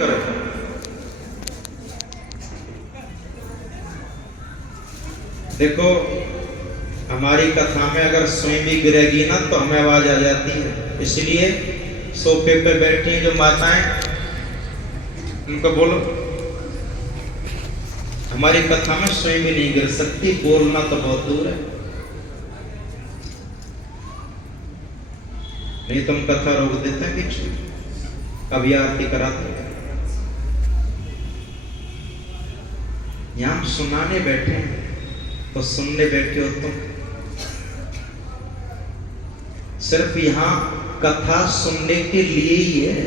करो। देखो हमारी कथा में अगर स्वयं भी गिरेगी ना तो हमें आवाज आ जाती है, इसलिए सोफे पे बैठी हैं जो माताएं, उनको बोलो। हमारी कथा में स्वयं भी नहीं गिर सकती, बोलना तो बहुत दूर है। नहीं तुम कथा रोक देते हैं कि अभी आरती कराते हैं। यहां हम सुनाने बैठे हैं तो सुनने बैठे हो तुम। सिर्फ यहां कथा सुनने के लिए ही है।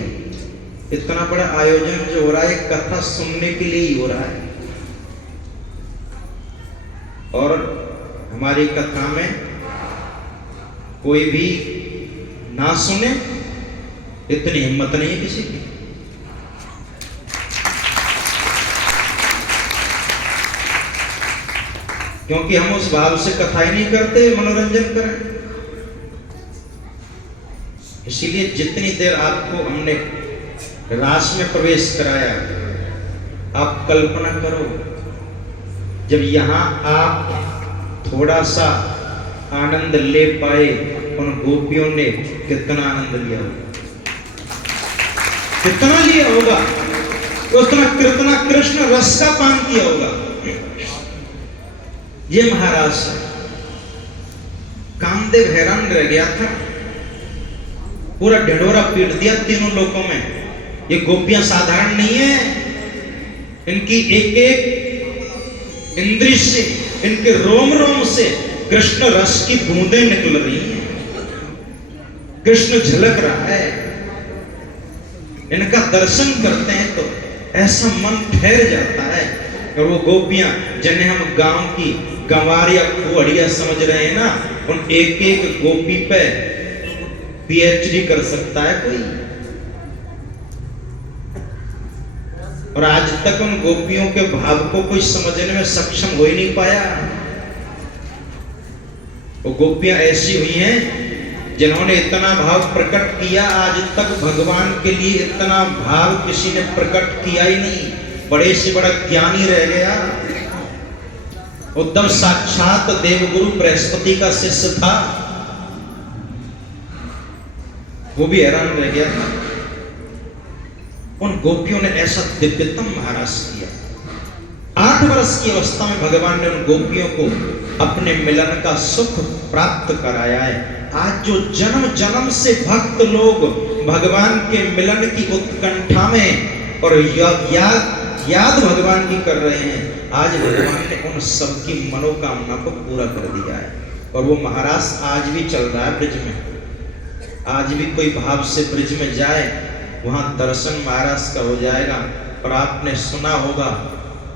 इतना बड़ा आयोजन जो हो रहा है कथा सुनने के लिए ही हो रहा है। और हमारी कथा में कोई भी ना सुने इतनी हिम्मत नहीं है किसी की। क्योंकि हम उस भाव से कथा ही नहीं करते मनोरंजन करें। इसीलिए जितनी देर आपको हमने रास में प्रवेश कराया, आप कल्पना करो जब यहां आप थोड़ा सा आनंद ले पाए, उन गोपियों ने कितना आनंद लिया होगा, कितना लिया होगा, कितना कृष्ण रस का पान किया होगा। ये महाराज कामदेव हैरान रह गया था, पूरा ढिंढोरा पीट दिया तीनों लोकों में। ये गोपियां साधारण नहीं है, इनकी एक एक इंद्रिय से, इनके रोम रोम से कृष्ण रस की बूंदें निकल रही हैं, कृष्ण झलक रहा है। इनका दर्शन करते हैं तो ऐसा मन ठहर जाता है। और वो गोपियां जिन्हें हम गांव की गंवार या कुहड़िया समझ रहे हैं ना, उन एक एक गोपी पे पीएचडी कर सकता है कोई। और आज तक उन गोपियों के भाव को कोई समझने में सक्षम हो ही नहीं पाया। वो गोपियां ऐसी हुई हैं जिन्होंने इतना भाव प्रकट किया, आज तक भगवान के लिए इतना भाव किसी ने प्रकट किया ही नहीं। बड़े से बड़ा ज्ञानी रह गया। उद्धव साक्षात देवगुरु बृहस्पति का शिष्य था, वो भी हैरान रह गया था। उन गोपियों ने ऐसा दिव्यतम महाराज किया। 8 वर्ष की अवस्था में भगवान ने उन गोपियों को अपने मिलन का सुख प्राप्त कराया है। आज जो जन्म जन्म से भक्त लोग भगवान के मिलन की उत्कंठा में और याद भगवान की कर रहे हैं, आज भगवान ने उन सबकी मनोकामना को पूरा कर दिया है। और वो महाराज आज भी चल रहा है ब्रिज में। आज भी कोई भाव से ब्रिज में जाए, वहां दर्शन महाराज का हो जाएगा। और आपने सुना होगा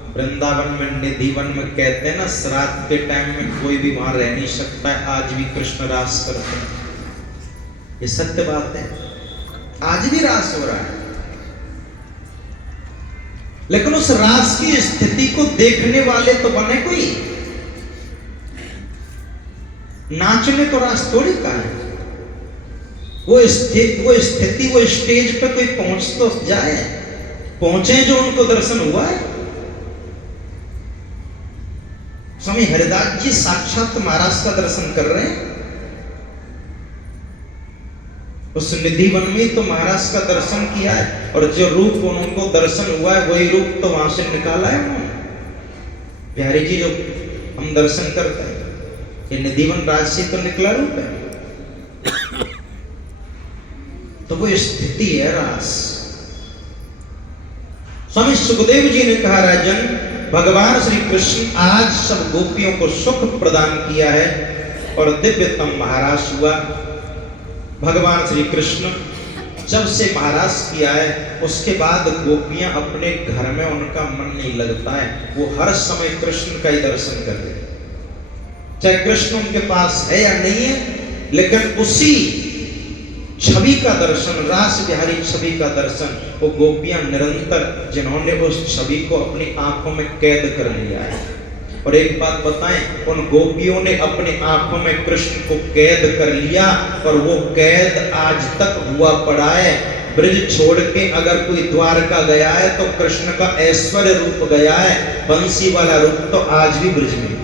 वृंदावन में निधिवन में कहते हैं ना, श्राद्ध के टाइम में कोई भी वहां रह नहीं सकता है, आज भी कृष्ण रास करते हैं। ये सत्य बात है, आज भी रास हो रहा है। लेकिन उस रास की स्थिति को देखने वाले तो बने कोई। नाचने तो रास थोड़ी का है। वो स्थिति वो स्टेज पे कोई पहुंच तो जाए, पहुंचे जो उनको दर्शन हुआ है। स्वामी हरिदास जी साक्षात महाराज का दर्शन कर रहे हैं। उस निधिवन में तो महाराज का दर्शन किया है, और जो रूप उनको दर्शन हुआ है वही रूप तो वहां से निकाला है उन्होंने। प्यारी जी जो हम दर्शन करते हैं, ये निधिवन राज से तो निकला रूप है। तो वो स्थिति है रास। स्वामी सुखदेव जी ने कहा, राजन भगवान श्री कृष्ण आज सब गोपियों को सुख प्रदान किया है और दिव्यतम महाराज हुआ। भगवान श्री कृष्ण जब से महाराज किया है, उसके बाद गोपियां अपने घर में उनका मन नहीं लगता है। वो हर समय कृष्ण का ही दर्शन करते हैं, चाहे कृष्ण उनके पास है या नहीं है, लेकिन उसी छवि का दर्शन, रास बिहारी छवि का दर्शन, वो गोपियां निरंतर, जिन्होंने उस छवि को अपनी आंखों में कैद कर लिया है। और एक बात बताएं, उन गोपियों ने अपनी आंखों में कृष्ण को कैद कर लिया और वो कैद आज तक हुआ पड़ा है। ब्रज छोड़ के अगर कोई द्वारका गया है तो कृष्ण का ऐश्वर्य रूप गया है, बंसी वाला रूप तो आज भी ब्रज में।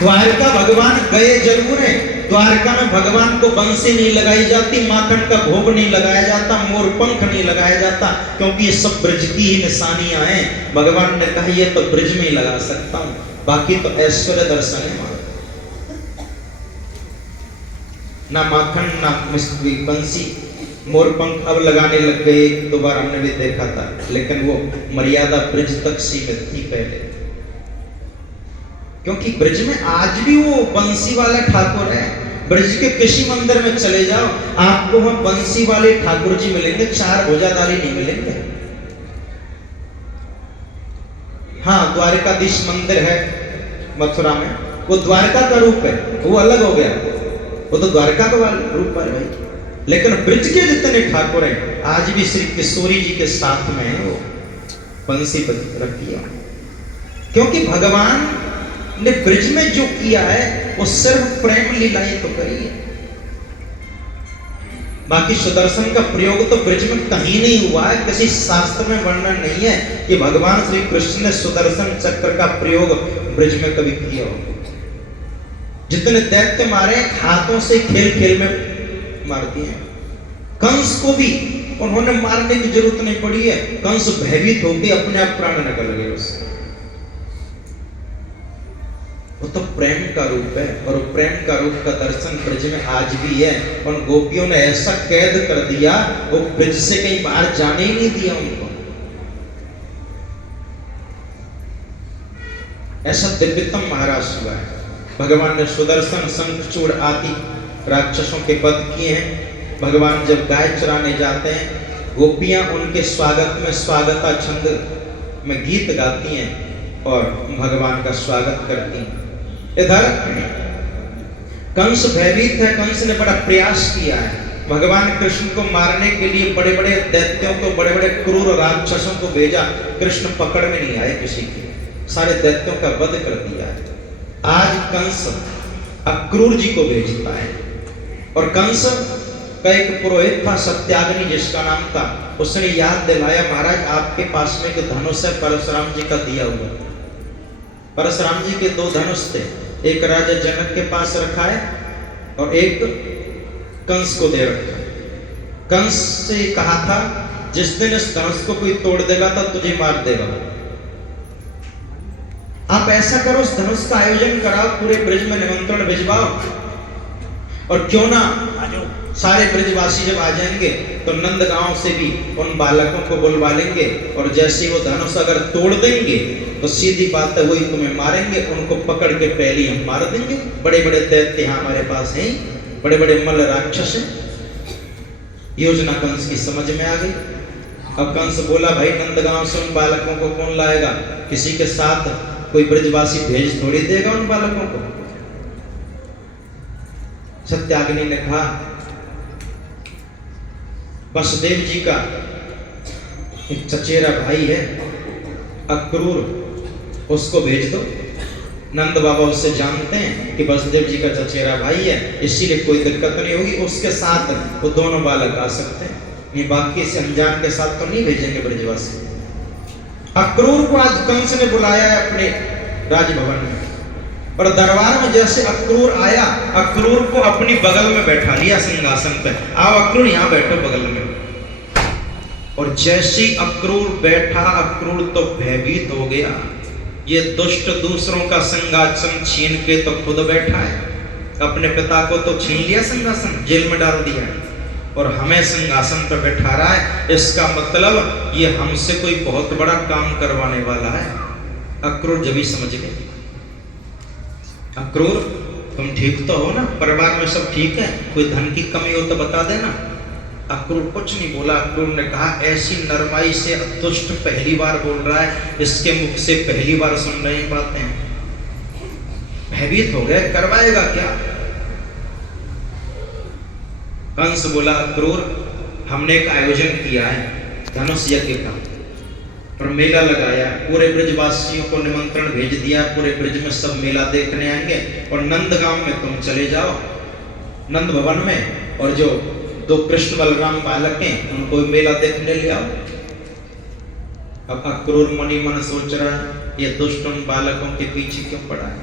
द्वारका भगवान गए जरूर है, द्वारका में भगवान को बंसी नहीं लगाई जाती, माखन का भोग नहीं लगाया जाता, मोर पंख नहीं लगाया जाता, क्योंकि ये सब ब्रज की ही निशानियां हैं। भगवान ने कहा ये तो ब्रज में ही लगा सकता हूं, बाकी तो ऐश्वर्य दर्शन है। ना माखन ना बंसी, मोर पंख अब लगाने लग गए, एक दो बार हमने भी देखा था, लेकिन वो मर्यादा ब्रज तक सीमित थी पहले, क्योंकि ब्रज में आज भी वो बंसी वाला ठाकुर है। ब्रज के किसी मंदिर में चले जाओ, आपको वहां बंसी वाले ठाकुर जी मिलेंगे, चार भुजाधारी नहीं मिलेंगे। हाँ, द्वारकाधीश मंदिर है मथुरा में, वो द्वारका का रूप है, वो अलग हो गया, वो तो द्वारका का रूप है भाई। लेकिन ब्रज के जितने ठाकुर हैं आज भी श्री किशोरी जी के साथ में है, वो बंसी रखी है, क्योंकि भगवान ने ब्रज में जो किया है वो सिर्फ प्रेम लीलाएं तो करी है। बाकी सुदर्शन का प्रयोग तो ब्रज में कहीं नहीं हुआ है, किसी शास्त्र में वर्णन नहीं है कि भगवान श्री कृष्ण ने सुदर्शन चक्र का प्रयोग ब्रज में कभी किया हो। जितने दैत्य मारे हाथों से खेल खेल में मार दिए। कंस को भी उन्होंने मारने की जरूरत नहीं पड़ी है, कंस भयभीत होकर अपने आप प्राण निकल गए उससे। वो तो प्रेम का रूप है, और प्रेम का रूप का दर्शन ब्रज में आज भी है। उन गोपियों ने ऐसा कैद कर दिया, वो ब्रज से कहीं बाहर जाने ही नहीं दिया उनको। ऐसा दिव्यतम महाराज हुआ है। भगवान ने सुदर्शन, शंखचूड़ आदि राक्षसों के वध किए हैं। भगवान जब गाय चराने जाते हैं, गोपियां उनके स्वागत में स्वागता छंद में गीत गाती हैं और भगवान का स्वागत करती हैं। इधर कंस भयभीत है, कंस ने बड़ा प्रयास किया है भगवान कृष्ण को मारने के लिए, बड़े बड़े दैत्यों को, बड़े बड़े क्रूर राक्षसों को भेजा, कृष्ण पकड़ में नहीं आए किसी के, सारे दैत्यों का वध कर दिया है। आज कंस अक्रूर जी को भेजता है, और कंस का एक पुरोहित था सत्याग्नि जिसका नाम था, उसने याद दिलाया महाराज आपके पास में एक धनुष है परशुराम जी का दिया हुआ। परशुराम जी के दो धनुष थे, एक राजा जनक के पास रखा है और एक कंस को दे रखा है। कंस से कहा था जिस दिन इस धनुष को कोई तोड़ देगा तो तुझे मार देगा। आप ऐसा करो, उस धनुष का आयोजन कराओ, पूरे ब्रज में निमंत्रण भिजवाओ, और क्यों ना सारे ब्रजवासी जब आ जाएंगे तो नंद गांव से भी उन बालकों को बुलवा लेंगे, और जैसे वो धनुष अगर तोड़ देंगे तो सीधी बात है वही तुम्हें मारेंगे, उनको पकड़ के पहले हम मार देंगे। बड़े बड़े दैत्य यहाँ हमारे पास हैं, बड़े बड़े मल्ल राक्षस हैं। योजना कंस की समझ में आ गई। अब कंस बोला भाई नंदगांव से उन बालकों को कौन लाएगा, किसी के साथ कोई ब्रजवासी भेज थोड़ी देगा उन बालकों को। सत्याग्नि ने कहा वसुदेव जी का एक चचेरा भाई है अक्रूर, उसको भेज दो। नंद बाबा उससे जानते हैं कि वसुदेव जी का चचेरा भाई है, इसीलिए कोई दिक्कत नहीं होगी, उसके साथ वो दोनों बालक आ सकते हैं, ये बाकी से अनजान के साथ तो नहीं भेजेंगे ब्रजवासी। अक्रूर को आज कंस ने बुलाया है अपने राजभवन में, और दरबार में जैसे अक्रूर आया, अक्रूर को अपनी बगल में बैठा लिया सिंहासन पे, आओ अक्रूर यहाँ बैठो बगल में। और जैसे अक्रूर बैठा, अक्रूर तो भयभीत हो गया, ये दुष्ट दूसरों का सिंहासन छीन के तो खुद बैठा है, अपने पिता को तो छीन लिया सिंहासन, जेल में डाल दिया, और हमें सिंहासन पर बैठा रहा है, इसका मतलब ये हमसे कोई बहुत बड़ा काम करवाने वाला है। अक्रूर जब ही समझ गए। अक्रूर तुम ठीक तो हो ना, परिवार में सब ठीक है, कोई धन की कमी हो तो बता देना। अक्रूर कुछ नहीं बोला। अक्रूर ने कहा ऐसी नरमाई से दुष्ट पहली बार बोल रहा है, इसके मुख से पहली बार सुन रहे हैं बातें। भयभीत हो गए, करवाएगा क्या। कंस बोला अक्रूर हमने एक आयोजन किया है धनुष यज्ञ का, और मेला लगाया, पूरे ब्रजवासियों को निमंत्रण भेज दिया, पूरे ब्रज में सब मेला देखने आएंगे, और नंद गांव में तुम चले जाओ, नंद भवन में, और जो दो कृष्ण बलराम बालक हैं, उनको मेला देखने ले आओ। अब अक्रूर मनी मन सोच रहा है, ये दुष्ट उन बालकों के पीछे क्यों पड़ा है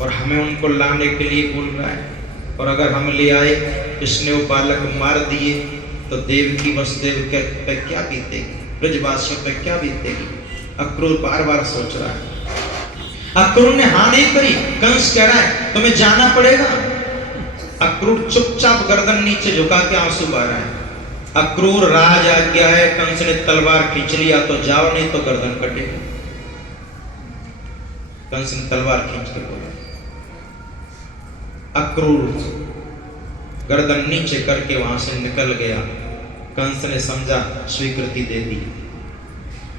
और हमें उनको लाने के लिए बोल रहा है, और अगर हम ले आए, इसने वो बालक मार दिए तो देवकी वसुदेव पे क्या बीतेगी, ब्रजवासियों पे क्या बीतेगी। अक्रूर बार बार सोच रहा है। अक्रूर ने हाँ नहीं करी। कंस कह रहा है तुम्हें जाना पड़ेगा। अक्रूर चुपचाप गर्दन नीचे झुका के आंसू बहा रहा है। अक्रूर राज आज्ञा है, कंस ने तलवार खींच लिया तो जाओ, नहीं तो गर्दन कटेगी। कंस ने तलवार खींच कर बोला। अक्रूर गर्दन नीचे करके वहां से निकल गया। कंस ने समझा स्वीकृति दे दी।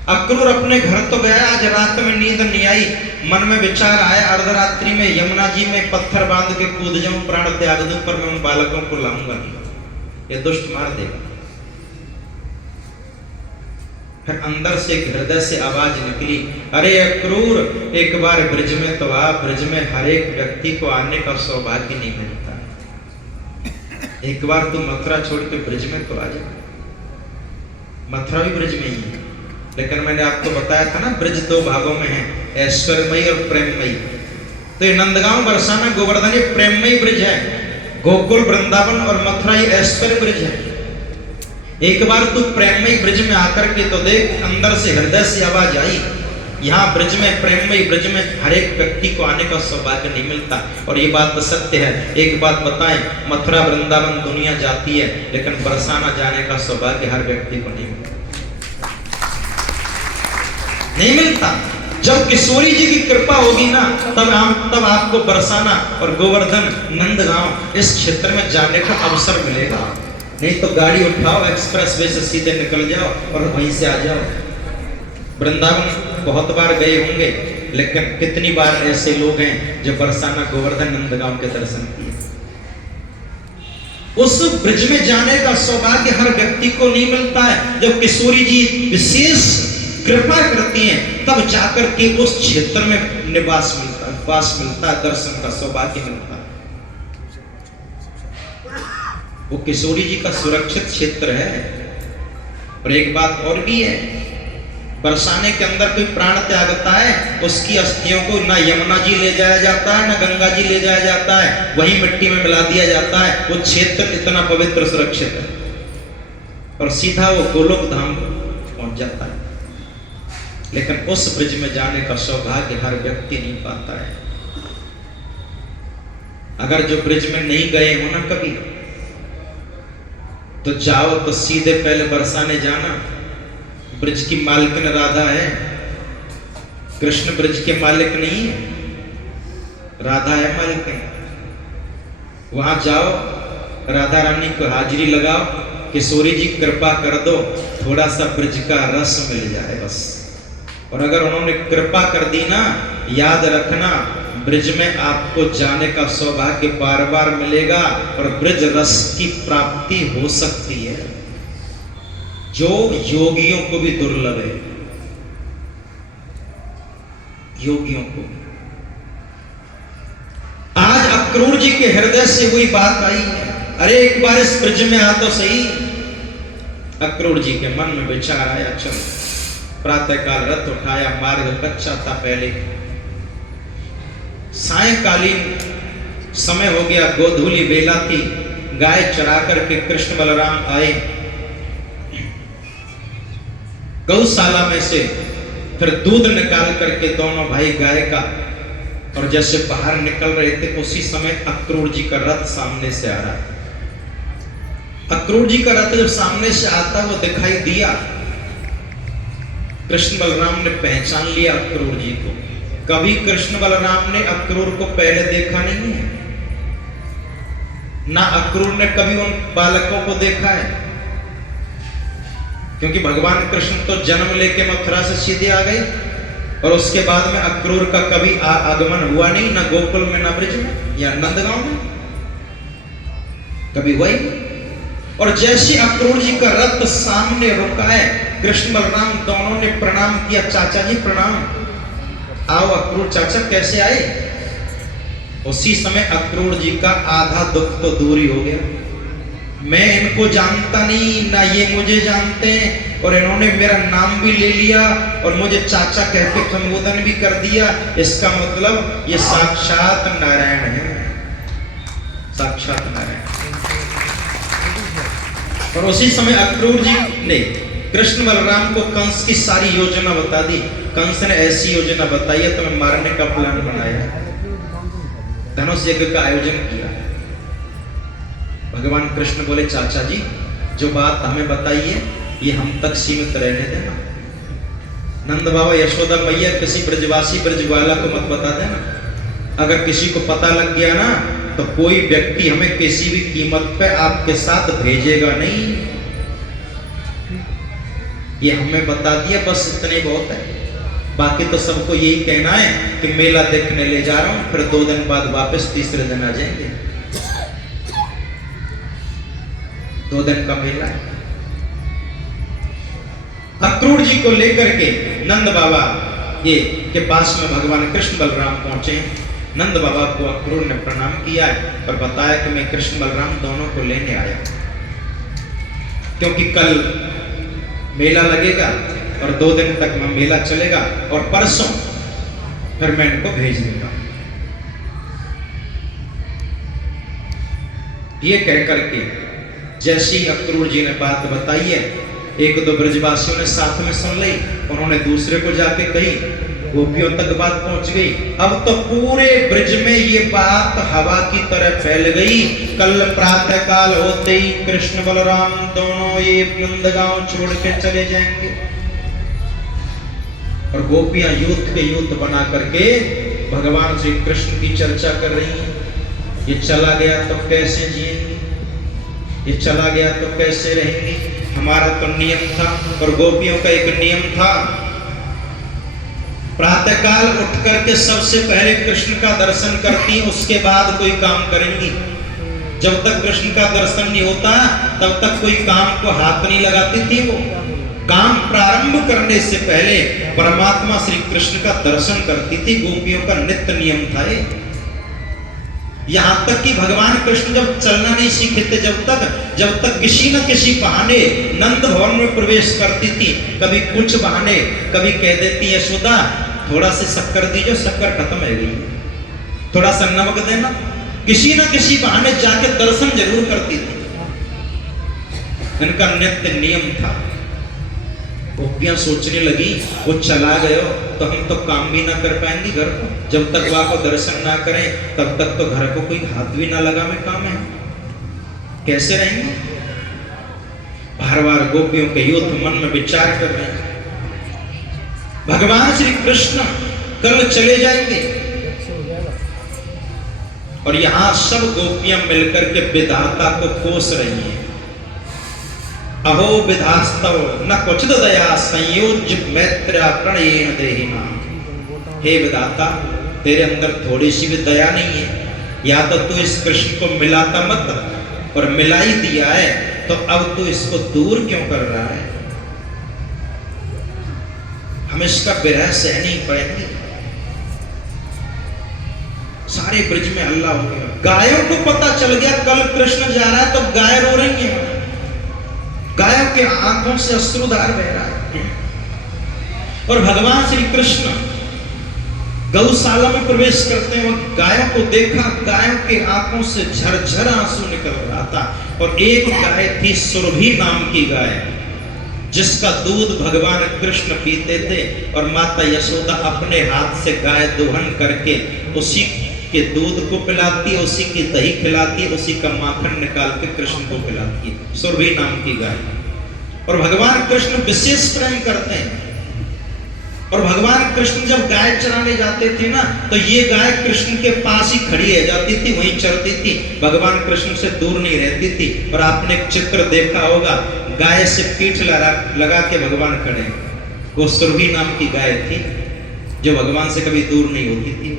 अक्रूर अपने घर तो गया। आज रात में नींद नहीं आई। मन में विचार आया, अर्धरात्रि में यमुना जी में पत्थर बांध के कूद जाऊं, प्राण त्याग दूं, पर मैं उन बालकों को लाऊंगा नहीं, ये दुष्ट मार देगा। फिर अंदर से हृदय से आवाज निकली, अरे अक्रूर, एक बार ब्रज में तो आ। ब्रज में हर एक व्यक्ति को आने का सौभाग्य नहीं मिलता। एक बार तू मथुरा छोड़ के ब्रज में तो आ जा। मथुरा भी ब्रज में ही है, लेकिन मैंने आपको बताया था ना, ब्रज दो भागों में है, ऐश्वर्यमयी और प्रेममयी। तो ये नंदगांव, बरसाना, गोवर्धन ये प्रेममयी ब्रज है। गोकुल, वृंदावन और मथुरा ये ऐश्वर्य ब्रज है। एक बार तू प्रेममयी ब्रज में आकर के तो देख। अंदर से हृदय से आवाज आई, यहाँ ब्रज में, प्रेममयी ब्रज में हर एक व्यक्ति को आने का सौभाग्य नहीं मिलता। और ये बात तो सत्य है। एक बात बताएं, मथुरा वृंदावन दुनिया जाती है, लेकिन बरसाना जाने का सौभाग्य हर व्यक्ति को नहीं मिलता। नहीं मिलता। जब किशोरी जी की कृपा होगी ना, तब आपको बरसाना और गोवर्धन, नंदगांव इस क्षेत्र में जाने का अवसर मिलेगा। नहीं तो गाड़ी उठाओ, एक्सप्रेस वे से सीधे निकल जाओ और वहीं से आ जाओ। वृंदावन बहुत बार गए होंगे, लेकिन कितनी बार ऐसे लोग हैं जो बरसाना, गोवर्धन, नंदगांव के दर्शन किए। उस ब्रज में जाने का सौभाग्य हर व्यक्ति को नहीं मिलता है। जब किशोरी जी विशेष कृपा करती हैं, तब जाकर के उस क्षेत्र में निवास मिलता है, वास मिलता है, दर्शन का सौभाग्य मिलता है। वो किशोरी जी का सुरक्षित क्षेत्र है। और एक बात और भी है, बरसाने के अंदर कोई प्राण त्यागता है, उसकी अस्थियों को ना यमुना जी ले जाया जाता है, ना गंगा जी ले जाया जाता है, वही मिट्टी में मिला दिया जाता है। वो क्षेत्र इतना पवित्र, सुरक्षित है, और सीधा वो गोलोक धाम पहुंच जाता है। लेकिन उस ब्रज में जाने का सौभाग्य हर व्यक्ति नहीं पाता है। अगर जो ब्रज में नहीं गए हो ना कभी, तो जाओ तो सीधे पहले बरसाने जाना। ब्रज की मालकिन राधा है, कृष्ण ब्रज के मालिक नहीं है, राधा है मालकिन। वहां जाओ, राधा रानी को हाजिरी लगाओ, किशोरी जी कृपा कर दो, थोड़ा सा ब्रज का रस मिल जाए बस। और अगर उन्होंने कृपा कर दी ना, याद रखना, ब्रज में आपको जाने का सौभाग्य बार बार मिलेगा और ब्रज रस की प्राप्ति हो सकती है, जो योगियों को भी दुर्लभ है। योगियों को। आज अक्रूर जी के हृदय से हुई बात आई है, अरे एक बार इस ब्रज में आ तो सही। अक्रूर जी के मन में विचार आया, चलो। प्रातःकाल रथ उठाया, मार्ग कच्चा था पहले। सायंकालीन समय हो गया, गोधूली बेला थी। गाय चरा करके कृष्ण बलराम आए गौशाला में से, फिर दूध निकाल करके दोनों भाई गाय का, और जैसे बाहर निकल रहे थे उसी समय अक्रूर जी का रथ सामने से आ रहा। अक्रूर जी का रथ जब सामने से आता वो दिखाई दिया, कृष्ण बलराम ने पहचान लिया अक्रूर जी को। कभी कृष्ण बलराम ने अक्रूर को पहले देखा नहीं है, ना अक्रूर ने कभी उन बालकों को देखा है, क्योंकि भगवान कृष्ण तो जन्म लेके मथुरा से सीधे आ गए, और उसके बाद में अक्रूर का कभी आगमन हुआ नहीं, ना गोकुल में, ना ब्रज में या नंदगांव में, कभी हुआ ही। और जैसे अक्रूर जी का रथ सामने रुका है, कृष्ण बलराम दोनों ने प्रणाम किया, चाचा जी प्रणाम। आओ अक्रूर चाचा, कैसे आए? उसी समय अक्रूर जी का आधा दुख तो दूर ही हो गया। मैं इनको जानता नहीं, ना ये मुझे जानते हैं, और इन्होंने मेरा नाम भी ले लिया और मुझे चाचा कह के संबोधन भी कर दिया। इसका मतलब ये साक्षात नारायण है, साक्षात नारायण। और उसी समय अक्रूर जी ने कृष्ण बलराम को कंस की सारी योजना बता दी। कंस ने ऐसी योजना बताई है, तुम्हें मारने का प्लान बनाया, धनुष यज्ञ का आयोजन किया। भगवान कृष्ण बोले, चाचा जी जो बात हमें बताई है ये हम तक सीमित रहने देना। नंद बाबा यशोदा मैया किसी ब्रजवासी ब्रजवाला को मत बता देना। अगर किसी को पता लग गया ना तो कोई व्यक्ति हमें किसी भी कीमत पे आपके साथ भेजेगा नहीं। ये हमें बता दिया, बस इतने बहुत है। बाकी तो सबको यही कहना है कि मेला देखने ले जा रहा हूं, फिर 2 दिन बाद वापस तीसरे दिन आ जाएंगे। 2 दिन का मेला है। अक्रूर जी को लेकर के नंद बाबा ये के पास में भगवान कृष्ण बलराम पहुंचे। नंद बाबा को अक्रूर ने प्रणाम किया और बताया कि मैं कृष्ण बलराम दोनों को लेने आया, क्योंकि कल मेला लगेगा और 2 दिन तक में मेला चलेगा और परसों फिर मैं इनको भेज दूंगा। ये कह करके जैसी अक्रूर जी ने बात बताई है, 1-2 ब्रजवासियों ने साथ में सुन ली, उन्होंने दूसरे को जाके कही, गोपियों तक बात पहुंच गई। अब तो पूरे ब्रज में ये बात हवा की तरह फैल गई। कल प्रातः काल होते ही कृष्ण बलराम दोनों ये नंदगांव छोड़ के चले जाएंगे। और गोपियां यूथ के यूथ बना करके भगवान श्री कृष्ण की चर्चा कर रही हैं। ये चला गया तो कैसे जिएंगे, ये चला गया तो कैसे रहेंगे। हमारा तो नियम था और गोपियों का एक नियम था, प्रातःकाल उठ करके सबसे पहले कृष्ण का दर्शन करती, उसके बाद कोई काम करेंगी। जब तक कृष्ण का दर्शन नहीं होता तब तक कोई काम को हाथ नहीं लगाती थी। वो काम प्रारंभ करने से पहले परमात्मा श्री कृष्ण का दर्शन करती थी। गोपियों का नित्य नियम था ये। यहां तक कि भगवान कृष्ण जब चलना नहीं सीखे थे, जब तक किसी न किसी बहाने नंद भवन में प्रवेश करती थी। कभी कुछ बहाने, कभी कह देती यशोदा थोड़ा सा शक्कर दीजिए, शक्कर खत्म हो गई, थोड़ा सा नमक देना। किसी न किसी बहाने जाके दर्शन जरूर करती थी। इनका नित्य नियम था। गोपियां सोचने लगी वो चला गयो तो हम तो काम भी ना कर पाएंगे घर को। जब तक वहां को दर्शन ना करें तब तक तो घर को कोई हाथ भी ना लगा में काम है, कैसे रहेंगे। बार बार गोपियों के यूथ मन में विचार कर रहे हैं। भगवान श्री कृष्ण कल चले जाएंगे और यहां सब गोपियां मिलकर के विधाता को कोस रही हैं। अहो विधास्तव न क्वचिद दया संयोज्य मैत्र्या प्रणयेन देहिना। हे विधाता, तेरे अंदर थोड़ी सी भी दया नहीं है। या तो तू इस कृष्ण को मिलाता मत, और मिला ही दिया है तो अब तू इसको दूर क्यों कर रहा है। हम इसका विरह सह नहीं पाएंगे। सारे ब्रज में हल्ला हो गया। गायों को पता चल गया कल कृष्ण जा रहा है, तो गाय रो रही है। गायों के आंखों से अश्रुधार बह रहा है। और भगवान श्री कृष्ण गौशाला में प्रवेश करते हैं, गायों को देखा, गायों के आंखों से झरझर आंसू निकल रहा था। और एक गाय थी सुरभि नाम की गाय, जिसका दूध भगवान कृष्ण पीते थे। और माता यशोदा अपने हाथ से गाय दोहन करके उसी के दूध को पिलाती है, उसी की दही खिलाती है, उसी का माखन निकाल के कृष्ण को पिलाती है, सुरभि नाम की गाय। और भगवान कृष्ण विशेष प्रेम करते हैं। और भगवान कृष्ण जब गाय चराने जाते थे ना, तो ये गाय कृष्ण के पास ही खड़ी रह जाती थी, वहीं चरती थी, भगवान कृष्ण से दूर नहीं रहती थी। और आपने एक चित्र देखा होगा, गाय से पीठ लगा के भगवान खड़े, वो सुरभि नाम की गाय थी जो भगवान से कभी दूर नहीं होती थी।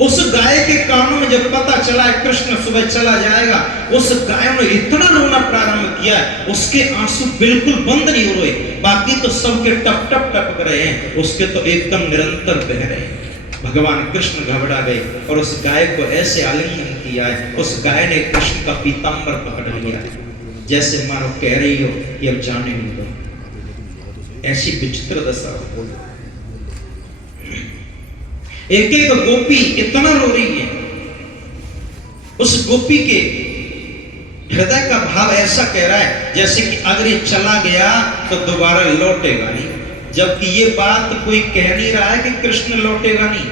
उस गाय के कानों में जब पता चला कृष्ण सुबह चला जाएगा, उस गाय ने इतना रोना प्रारंभ किया, उसके आंसू बिल्कुल बंद नहीं हो रहे। बाकी तो सबके टप टप टपक रहे हैं, उसके तो एकदम निरंतर बह रहे हैं। भगवान कृष्ण घबरा गए और उस गाय को ऐसे आलिंगन किया है, उस गाय ने कृष्ण का पीतांबर पकड़ लिया, जैसे मानो कह रही हो कि अब जाने नहीं दो। ऐसी विचित्र दशा हो। एक एक गोपी इतना रो रही है, उस गोपी के हृदय का भाव ऐसा कह रहा है जैसे कि अगर ये चला गया तो दोबारा लौटेगा नहीं, जबकि ये बात कोई कह नहीं रहा है कि कृष्ण लौटेगा नहीं,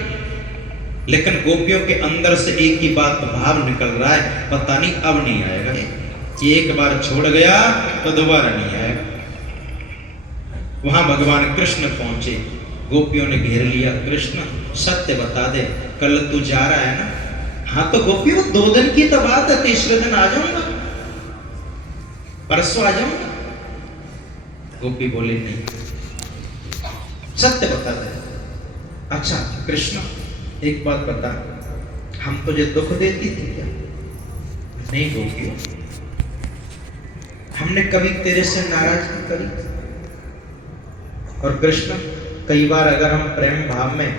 लेकिन गोपियों के अंदर से एक ही बात भाव निकल रहा है, पता नहीं अब नहीं आएगा, ये एक बार छोड़ गया तो दोबारा नहीं आएगा। वहां भगवान कृष्ण पहुंचे, गोपियों ने घेर लिया, कृष्ण सत्य बता दे, कल तू जा रहा है ना? हाँ तो गोपी वो 2 दिन की तो बात है, तीसरे दिन आ जाऊंगा, परसों आ जाऊंगा। गोपी बोले नहीं, सत्य बता दे। अच्छा कृष्ण एक बात बता, हम तुझे दुख देती थी क्या? नहीं गोपियों, हमने कभी तेरे से नाराजगी करी? और कृष्ण कई बार अगर हम प्रेम भाव में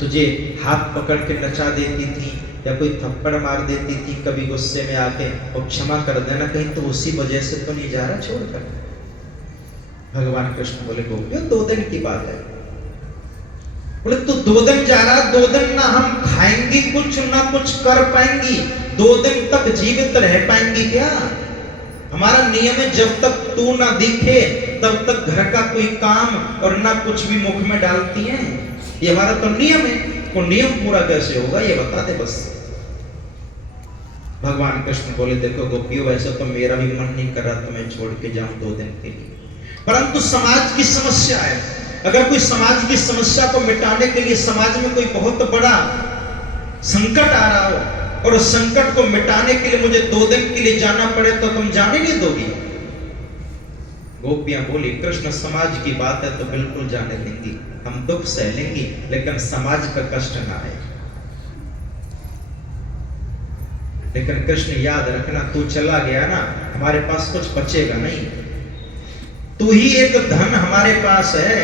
तुझे हाथ पकड़ के नचा देती थी या कोई थप्पड़ मार देती थी कभी गुस्से में आके, और क्षमा कर देना, कहीं तो उसी वजह से तो नहीं जा रहा छोड़कर? भगवान कृष्ण बोले गोपियों 2 दिन की बात है। बोले तू 2 दिन जा रहा, 2 दिन ना हम खाएंगी कुछ ना कुछ कर पाएंगी, 2 दिन तक जीवित रह पाएंगी क्या? हमारा नियम है जब तक तू ना दिखे तब तक घर का कोई काम और ना कुछ भी मुख में डालती है, ये हमारा तो नियम है। वो नियम पूरा कैसे होगा ये बता दे बस। भगवान कृष्ण बोले देखो गोपियों, वैसे तो मेरा भी मन नहीं कर रहा तुम्हें छोड़ के जाऊं 2 दिन के लिए, परंतु समाज की समस्या है। अगर कोई समाज की समस्या को मिटाने के लिए समाज में कोई बहुत बड़ा संकट आ रहा हो और उस संकट को मिटाने के लिए मुझे 2 दिन के लिए जाना पड़े तो तुम जाने नहीं दोगी? गोपियां बोली कृष्ण समाज की बात है तो बिल्कुल जाने देंगी, हम दुख सह लेंगी, लेकिन समाज का कष्ट ना आए। लेकिन कृष्ण याद रखना, तू चला गया ना हमारे पास कुछ बचेगा नहीं, तू ही एक धन हमारे पास है,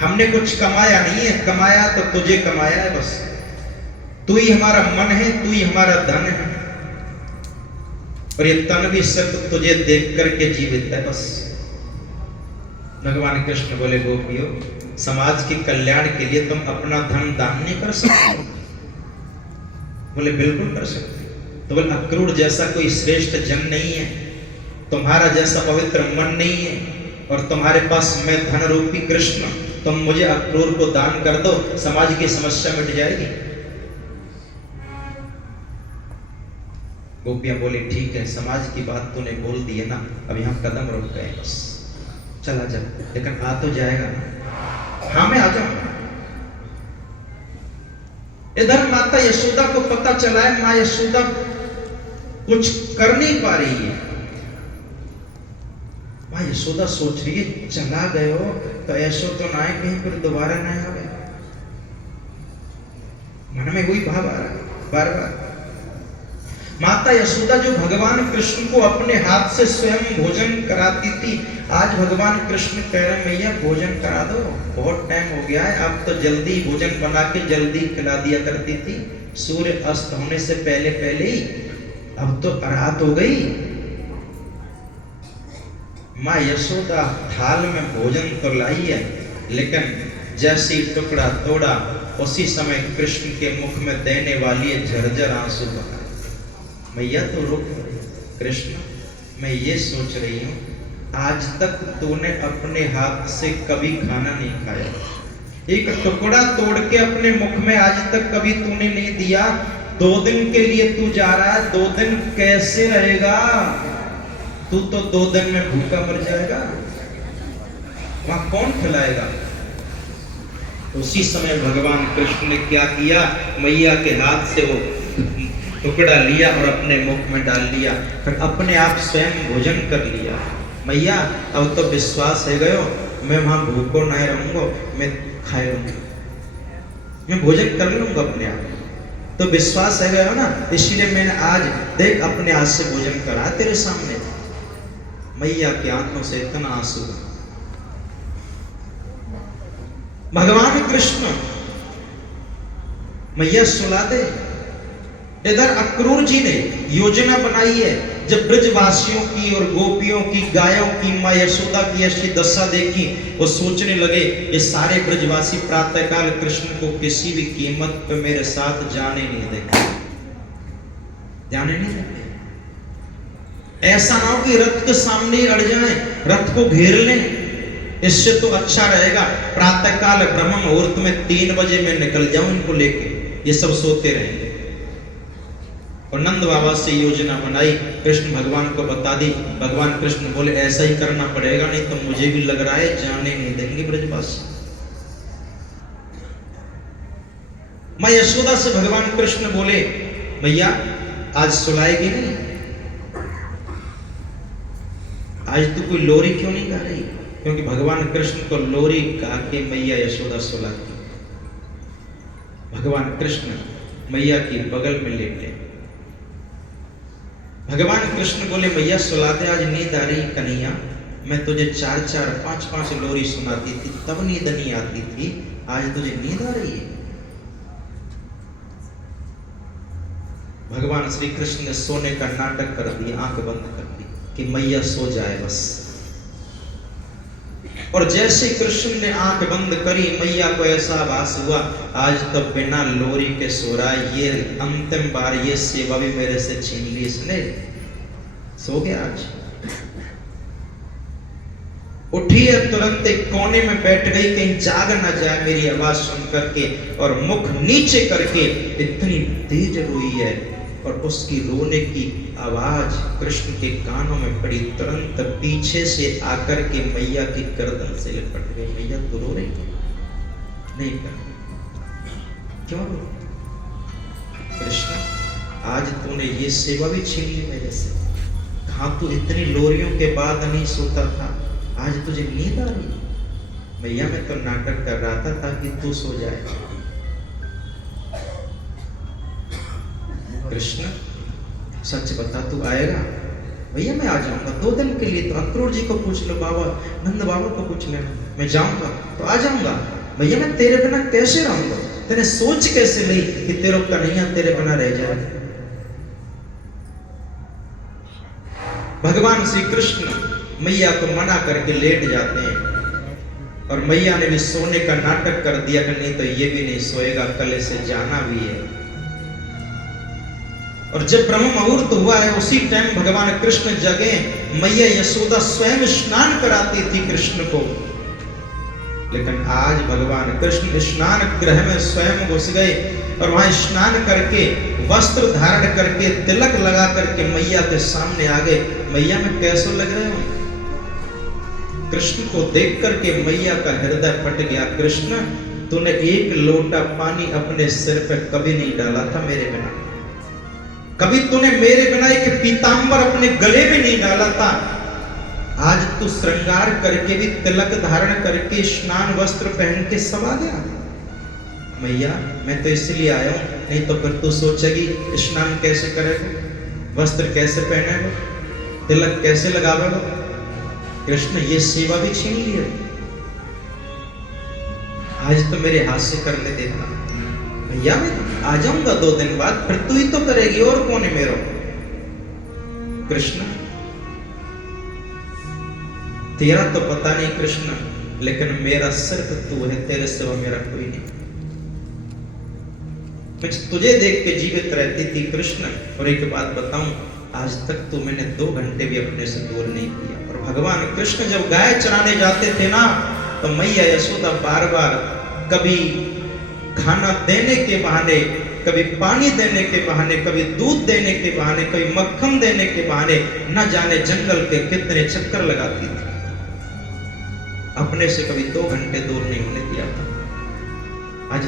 हमने कुछ कमाया नहीं है, कमाया तो तुझे कमाया है बस, तू ही हमारा मन है, तू ही हमारा धन है, और ये तन भी सिर्फ तुझे देख करके जीवित है बस। भगवान कृष्ण बोले गोपियों, समाज के कल्याण के लिए तुम अपना धन दान नहीं कर सकते? बोले बिल्कुल कर सकते। तो बोले अक्रूर जैसा कोई श्रेष्ठ जन नहीं है, तुम्हारा जैसा पवित्र मन नहीं है, और तुम्हारे पास मैं धन रूपी कृष्ण, तुम मुझे अक्रूर को दान कर दो, समाज की समस्या मिट जाएगी। गोपियां बोली ठीक है, समाज की बात तूने बोल दी है ना, अभी हम कदम रुक गए बस, चला जा, लेकिन आ तो जाएगा ना? हाँ मैं आ जाऊंगा। इधर माता यशोदा को पता चला है, माँ यशोदा कुछ कर नहीं पा रही है। माँ यशोदा सोच रही है चला गए हो तो ऐसो तो ना है कहीं फिर दोबारा ना आवे, मन में वही भाव आ रहा है बार बार। माता यशोदा जो भगवान कृष्ण को अपने हाथ से स्वयं भोजन कराती थी, आज भगवान कृष्ण कह रहे मैया भोजन करा दो, बहुत टाइम हो गया है, अब तो जल्दी भोजन बना के जल्दी खिला दिया करती थी, सूर्य अस्त होने से पहले पहले ही, अब तो रात हो गई। माँ यशोदा थाल में भोजन तो लाई है, लेकिन जैसे ही टुकड़ा तोड़ा उसी समय कृष्ण के मुख में देने वाली झरझर आंसू बहा। मैया तो रुक, कृष्ण मैं ये सोच रही हूँ आज तक तूने अपने हाथ से कभी खाना नहीं खाया, एक टुकड़ा तोड़ के अपने मुख में आज तक कभी तूने नहीं दिया, 2 दिन के लिए तू जा रहा है, 2 दिन कैसे रहेगा तू? तो 2 दिन में भूखा मर जाएगा, वहां कौन खिलाएगा? उसी समय भगवान कृष्ण ने क्या किया, मैया के हाथ से वो टुकड़ा लिया और अपने मुख में डाल लिया, फिर अपने आप स्वयं भोजन कर लिया। मैया अब तो विश्वास है गयो, मैं वहां भूखो नहीं रहूंगा, मैं खाए रहूंगा, मैं भोजन कर लूंगा अपने आप, तो विश्वास है गयो ना, इसलिए मैंने आज देख अपने हाथ से भोजन करा तेरे सामने। मैया की आंखों से इतना आंसू। भगवान कृष्ण मैया सुला दे। इधर अक्रूर जी ने योजना बनाई है, जब ब्रजवासियों की और गोपियों की, गायों की, मां यशोदा की ऐसी दशा देखी, वो सोचने लगे ये सारे ब्रजवासी प्रातःकाल कृष्ण को किसी भी कीमत पे मेरे साथ जाने नहीं देंगे, जाने नहीं देंगे। ऐसा ना हो कि रथ के सामने अड़ जाएं, रथ को घेर लें। इससे तो अच्छा रहेगा प्रातःकाल ब्रह्म मुहूर्त में 3 बजे मैं निकल जाऊं इनको लेके, ये सब सोते रहेंगे। और नंद बाबा से योजना बनाई, कृष्ण भगवान को बता दी। भगवान कृष्ण बोले ऐसा ही करना पड़ेगा, नहीं तो मुझे भी लग रहा है जाने नहीं देंगे ब्रजवासी। मां यशोदा से भगवान कृष्ण बोले भैया आज सुलाएगी नहीं, आज तू कोई लोरी क्यों नहीं गा रही? क्योंकि भगवान कृष्ण को लोरी गा के मैया यशोदा सुलाती। भगवान कृष्ण मैया की बगल में लेटे। भगवान कृष्ण बोले मैया सुलाते, आज नींद आ रही कन्हैया, मैं तुझे 4-4, 5-5 लोरी सुनाती थी तब नींद नहीं आती थी, आज तुझे नींद आ रही है? भगवान श्री कृष्ण ने सोने का नाटक कर दिया, आंख बंद कर दी कि मैया सो जाए बस। और जैसे कृष्ण ने आंख बंद करी, मैया को ऐसा आभास हुआ आज तो बिना लोरी के सो रहा है, ये अंतिम बार ये सेवा भी मेरे से छीन ली इसने, सो गया आज। उठी है, तुरंत एक कोने में बैठ गई, कहीं जाग ना जाए मेरी आवाज सुन करके, और मुख नीचे करके इतनी तेज रोई है, और उसकी रोने की आवाज कृष्ण के कानों में पड़ी। तुरंत पीछे से आकर के मैया की गर्दन से लिपट गई। मैया तू रो रही? नहीं कर, क्यों रो? कृष्ण आज तूने ये सेवा भी छीन ली मेरे से, कहां तू इतनी लोरियों के बाद नहीं सोता था, आज तुझे नींद आ रही? मैया मैं तो नाटक कर रहा था ताकि तू सो जाए। कृष्ण सच बता तू आएगा? भैया मैं आ जाऊंगा 2 दिन के लिए, तो अक्रूर जी को पूछ लो, बाबा नंद बाबा को पूछ लेना, मैं जाऊंगा तो आ जाऊंगा। भैया मैं तेरे बिना कैसे रहूंगा? तेने सोच कैसे ली कि तेरा कन्हैया तेरे बिना रह जाए? भगवान श्री कृष्ण मैया को मना करके लेट जाते हैं, और मैया ने भी सोने का नाटक कर दिया कि नहीं तो ये भी नहीं सोएगा, कल से जाना भी है। और जब ब्रह्म मुहूर्त हुआ है उसी टाइम भगवान कृष्ण जगे। मैया यशोदा स्वयं स्नान कराती थी कृष्ण को, लेकिन आज भगवान कृष्ण स्नान गृह में स्वयं घुस गए, और वहां स्नान करके वस्त्र धारण करके तिलक लगा करके मैया के सामने आ गए। मैया में कैसे लग रहे हो? कृष्ण को देख करके मैया का हृदय फट गया। कृष्ण तूने 1 लोटा पानी अपने सिर पर कभी नहीं डाला था मेरे बिना, कभी तूने मेरे बिना एक पीतांबर अपने गले में नहीं डाला था। आज तू श्रृंगार करके भी तिलक धारण करके स्नान वस्त्र पहन के सब आ गया। मैया मैं तो इसलिए आया हूं, नहीं तो फिर तू सोचेगी स्नान कैसे करेगा, वस्त्र कैसे पहनेगा, तिलक कैसे लगावेगा। कृष्ण ये सेवा भी छीन ली है, आज तो मेरे हाथ से करने देता। भैया मैं आ जाऊंगा 2 दिन बाद, फिर तू ही तो करेगी, और कौन है मेरा? कृष्ण तेरा तो पता नहीं कृष्ण, लेकिन मेरा सिर्फ तू है, तेरे सिवा मेरा कोई नहीं। मैं तुझे देख के जीवित रहती थी कृष्ण। और एक बात बताऊं, आज तक तो मैंने 2 घंटे भी अपने से दूर नहीं किया। और भगवान कृष्ण जब गाय चराने जाते थे ना, तो मैया यशोदा बार बार कभी खाना देने के बहाने, कभी पानी देने के बहाने, कभी दूध देने के बहाने, कभी मक्खन देने के बहाने, न जाने जंगल के कितने चक्कर लगाती थी। अपने से कभी 2 घंटे दूर नहीं होने दिया था। आज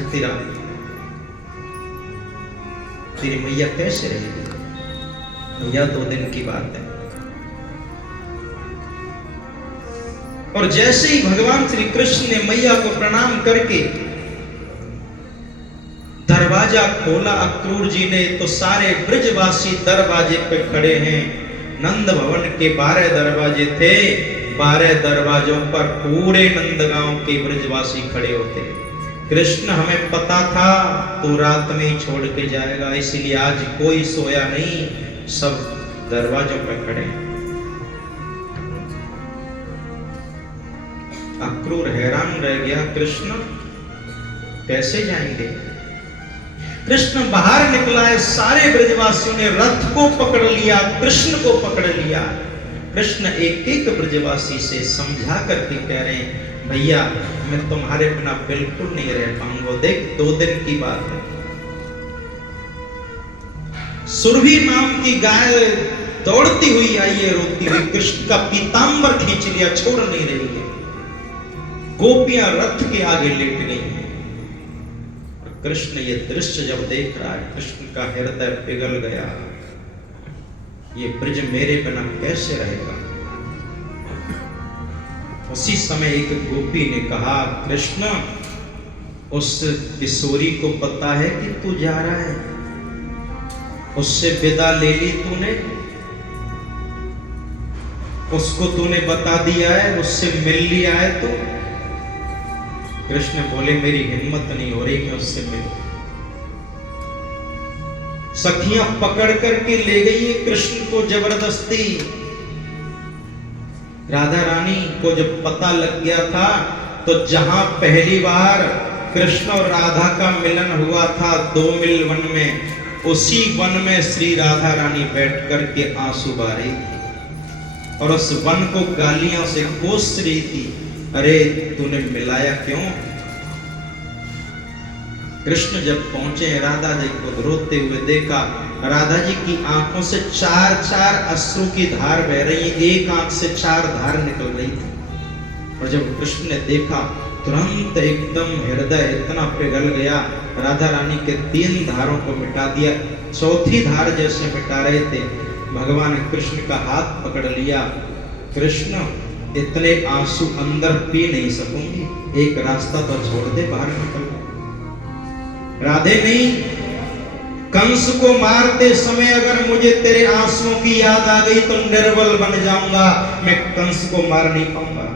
तेरी मैया कैसे रहेगी? भैया 2 दिन की बात है। और जैसे ही भगवान श्री कृष्ण ने मैया को प्रणाम करके दरवाजा खोला अक्रूर जी ने, तो सारे ब्रजवासी दरवाजे पे खड़े हैं। नंद भवन के 12 दरवाजे थे, 12 दरवाजों पर पूरे नंदगांव के ब्रजवासी खड़े होते। कृष्ण हमें पता था तो रात में ही छोड़ के जाएगा, इसलिए आज कोई सोया नहीं, सब दरवाजों पर खड़े हैं। अक्रूर हैरान रह गया, कृष्ण कैसे जाएंगे? कृष्ण बाहर निकला है, सारे ब्रजवासियों ने रथ को पकड़ लिया, कृष्ण को पकड़ लिया। कृष्ण एक एक ब्रजवासी से समझा करके कह रहे हैं, भैया मैं तुम्हारे बिना बिल्कुल नहीं रह पाऊंगा, देख 2 दिन की बात है। सुरभि नाम की गाय दौड़ती हुई आई है, रोती हुई, कृष्ण का पीतांबर खींच लिया, छोड़ नहीं रही है। गोपियां रथ के आगे लेट गई हैं। कृष्ण ये दृश्य जब देख रहा है, कृष्ण का हृदय पिघल गया, ये ब्रज मेरे बिना कैसे रहेगा? उसी समय एक गोपी ने कहा, कृष्ण उस किशोरी को पता है कि तू जा रहा है, उससे विदा ले ली तूने, उसको तूने बता दिया है, उससे मिल लिया है तू? कृष्ण बोले, मेरी हिम्मत नहीं हो रही मैं उससे मिलूं। सखियां पकड़ करके ले गई कृष्ण को जबरदस्ती। राधा रानी को जब पता लग गया था, तो जहां पहली बार कृष्ण और राधा का मिलन हुआ था 2 मील वन में, उसी वन में श्री राधा रानी बैठ करके आंसू बहा रही थी और उस वन को गालियों से कोस रही थी, अरे तूने मिलाया क्यों? कृष्ण जब पहुंचे, राधा जी को रोते हुए देखा, राधा जी की आंखों से 4 अश्रु की धार बह रही, एक आंख से 4 धार निकल रही थी। और जब कृष्ण ने देखा, तुरंत एकदम हृदय इतना पिघल गया, राधा रानी के 3 धारों को मिटा दिया। 4थी धार जैसे मिटा रहे थे, भगवान कृष्ण का हाथ पकड़ लिया, कृष्ण इतने आंसू अंदर पी नहीं सकूंगी, एक रास्ता तो छोड़ दे, बाहर निकल। राधे नहीं, कंस को मारते समय अगर मुझे तेरे आंसुओं की याद आ गई तो निर्बल बन जाऊंगा, मैं कंस को मार नहीं पाऊंगा।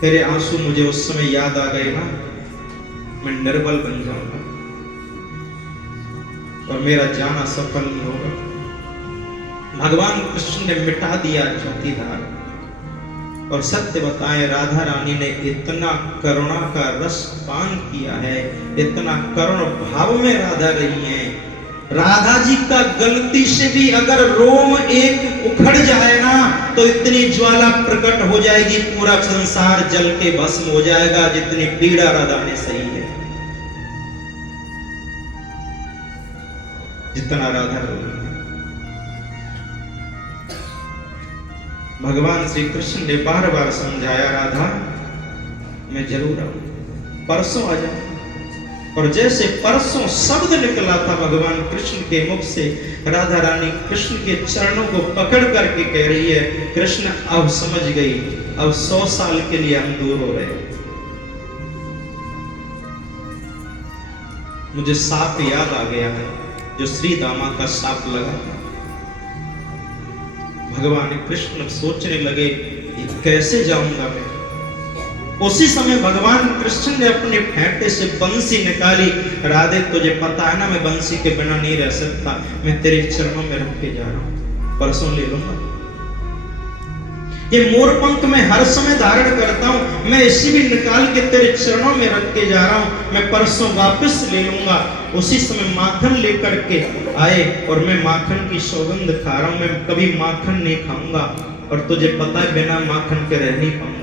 तेरे आंसू मुझे उस समय याद आ गए ना, मैं निर्बल बन जाऊंगा और मेरा जाना सफल नहीं होगा। भगवान कृष्ण ने मिटा दिया 4थी धार। और सत्य बताएं, राधा रानी ने इतना करुणा का रस पान किया है, इतना करुण भाव में राधा रही हैं। राधा जी का गलती से भी अगर रोम एक उखड़ जाए ना, तो इतनी ज्वाला प्रकट हो जाएगी, पूरा संसार जल के भस्म हो जाएगा, जितनी पीड़ा राधा ने सही है, जितना राधा रो। भगवान श्री कृष्ण ने बार बार समझाया, राधा मैं जरूर आऊं, परसों आ जाऊं। और जैसे परसों शब्द निकला था भगवान कृष्ण के मुख से, राधा रानी कृष्ण के चरणों को पकड़ करके कह रही है, कृष्ण अब समझ गई, अब 100 साल के लिए हम दूर हो रहे। मुझे साप याद आ गया है, जो श्री दामा का साप लगा था। भगवान कृष्ण सोचने लगे, कैसे जाऊंगा मैं? उसी समय भगवान कृष्ण ने अपने फेंटे से बंसी निकाली। राधे तुझे पता है ना, मैं बंसी के बिना नहीं रह सकता, मैं तेरे चरणों में रख के जा रहा हूं, परसों ले लूंगा। ये मोरपंख मैं हर समय धारण करता हूं, मैं इसी भी निकाल के तेरे चरणों में रख के जा रहा हूं, मैं परसों वापस ले लूंगा। उसी समय माखन लेकर के आए और मैं माखन की सौगंध खा रहा हूं, मैं कभी माखन नहीं खाऊंगा, और तुझे पता है बिना माखन के रह नहीं पाऊंगा।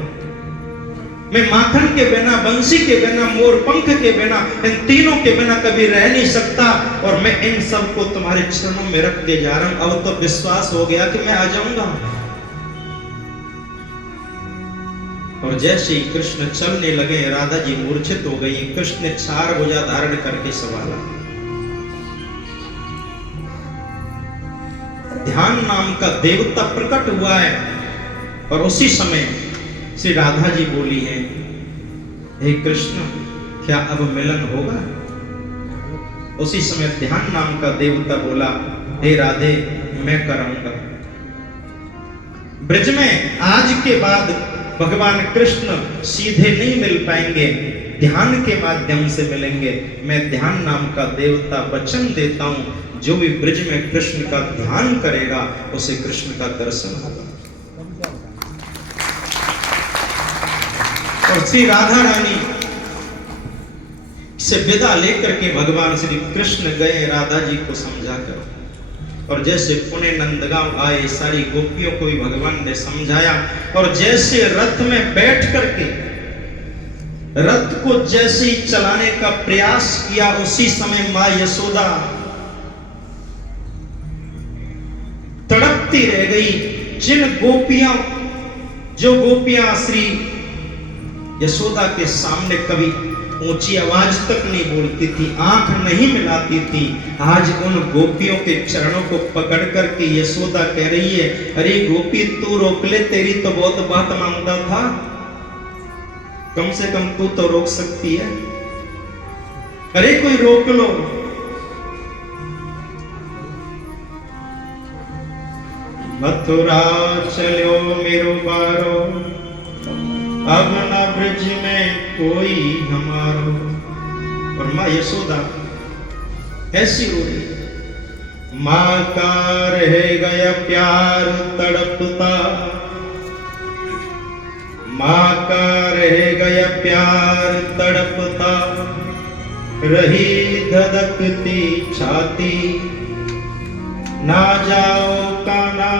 मैं माखन के बिना, बंसी के बिना, मोरपंख के बिना, इन तीनों के बिना कभी रह नहीं सकता, और मैं इन सबको तुम्हारे चरणों में रख के जा रहा हूं। अब तो विश्वास हो गया कि मैं आ जाऊंगा। और जैसे ही कृष्ण चलने लगे, राधा जी मूर्छित हो गई। कृष्ण ने 4 भुजा धारण करके संभाला। ध्यान नाम का देवता प्रकट हुआ है, और उसी समय श्री राधा जी बोली है, हे कृष्ण क्या अब मिलन होगा? उसी समय ध्यान नाम का देवता बोला, हे राधे मैं कराऊंगा। ब्रज में आज के बाद भगवान कृष्ण सीधे नहीं मिल पाएंगे, ध्यान के माध्यम से मिलेंगे। मैं ध्यान नाम का देवता वचन देता हूं, जो भी ब्रज में कृष्ण का ध्यान करेगा उसे कृष्ण का दर्शन होगा। और श्री राधा रानी से विदा लेकर के भगवान श्री कृष्ण गए राधा जी को समझाकर, और जैसे पुणे नंदगांव आए सारी गोपियों को भी भगवान ने समझाया, और जैसे रथ में बैठ करके रथ को जैसे ही चलाने का प्रयास किया, उसी समय मां यशोदा तड़पती रह गई। जो गोपियां श्री यशोदा के सामने कभी ऊंची आवाज तक नहीं बोलती थी, आंख नहीं मिलाती थी, आज उन गोपियों के चरणों को पकड़ करके यशोदा कह रही है, अरे गोपी तू रोक ले, तेरी तो बहुत बात मांगता था, कम से कम तू तो रोक सकती है, अरे कोई रोक लो। मथुरा चलो मेरो बारो, अब न ब्रज में कोई हमारो। और मां यशोदा ऐसी रो रही, मां का रह गया प्यार तड़पता, मां का रह गया प्यार तड़पता, रही धधकती छाती, ना जाओ काना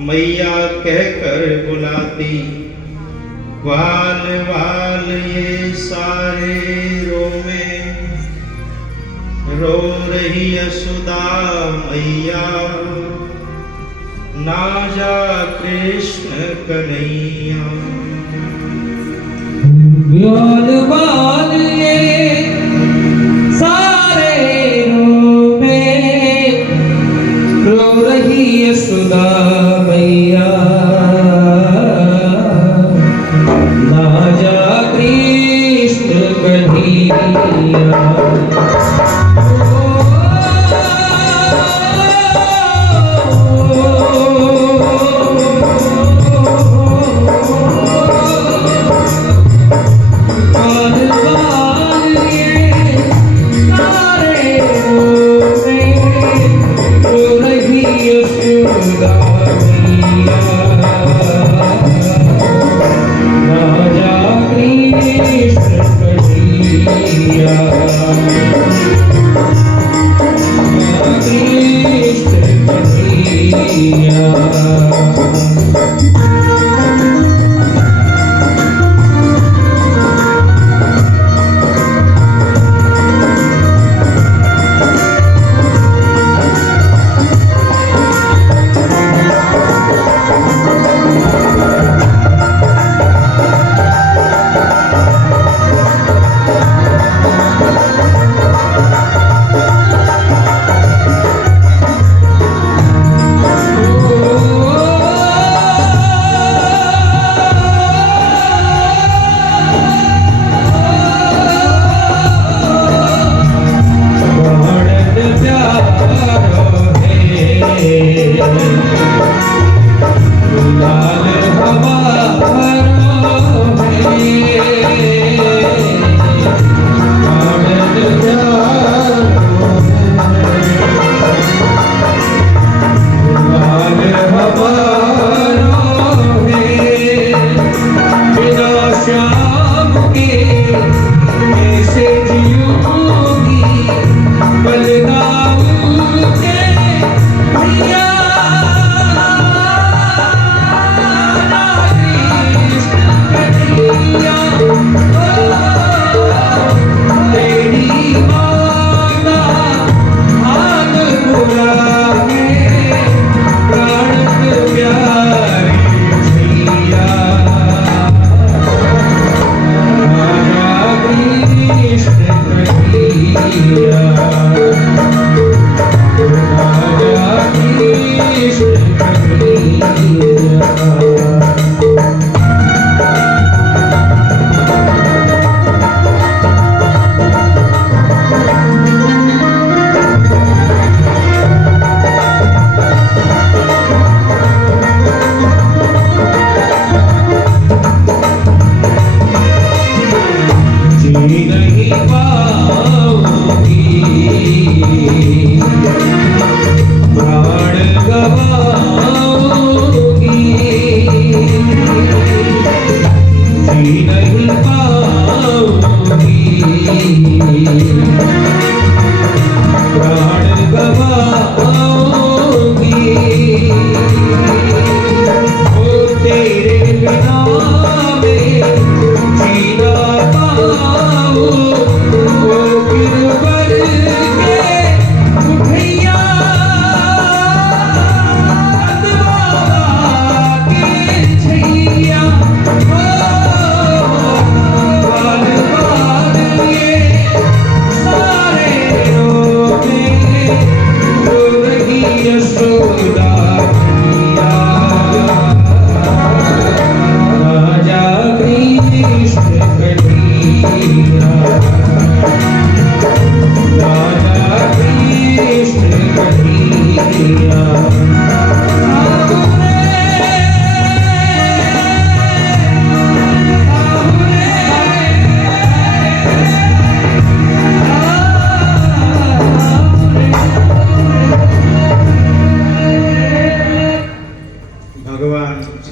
मैया कहकर बुलाती, वाल वाल ये सारे रोमे, रो रही यशोदा मैया, ना जा कृष्ण कन्हैया। वाल वाल ये सारे रोमे, रो रही यशोदा मैया,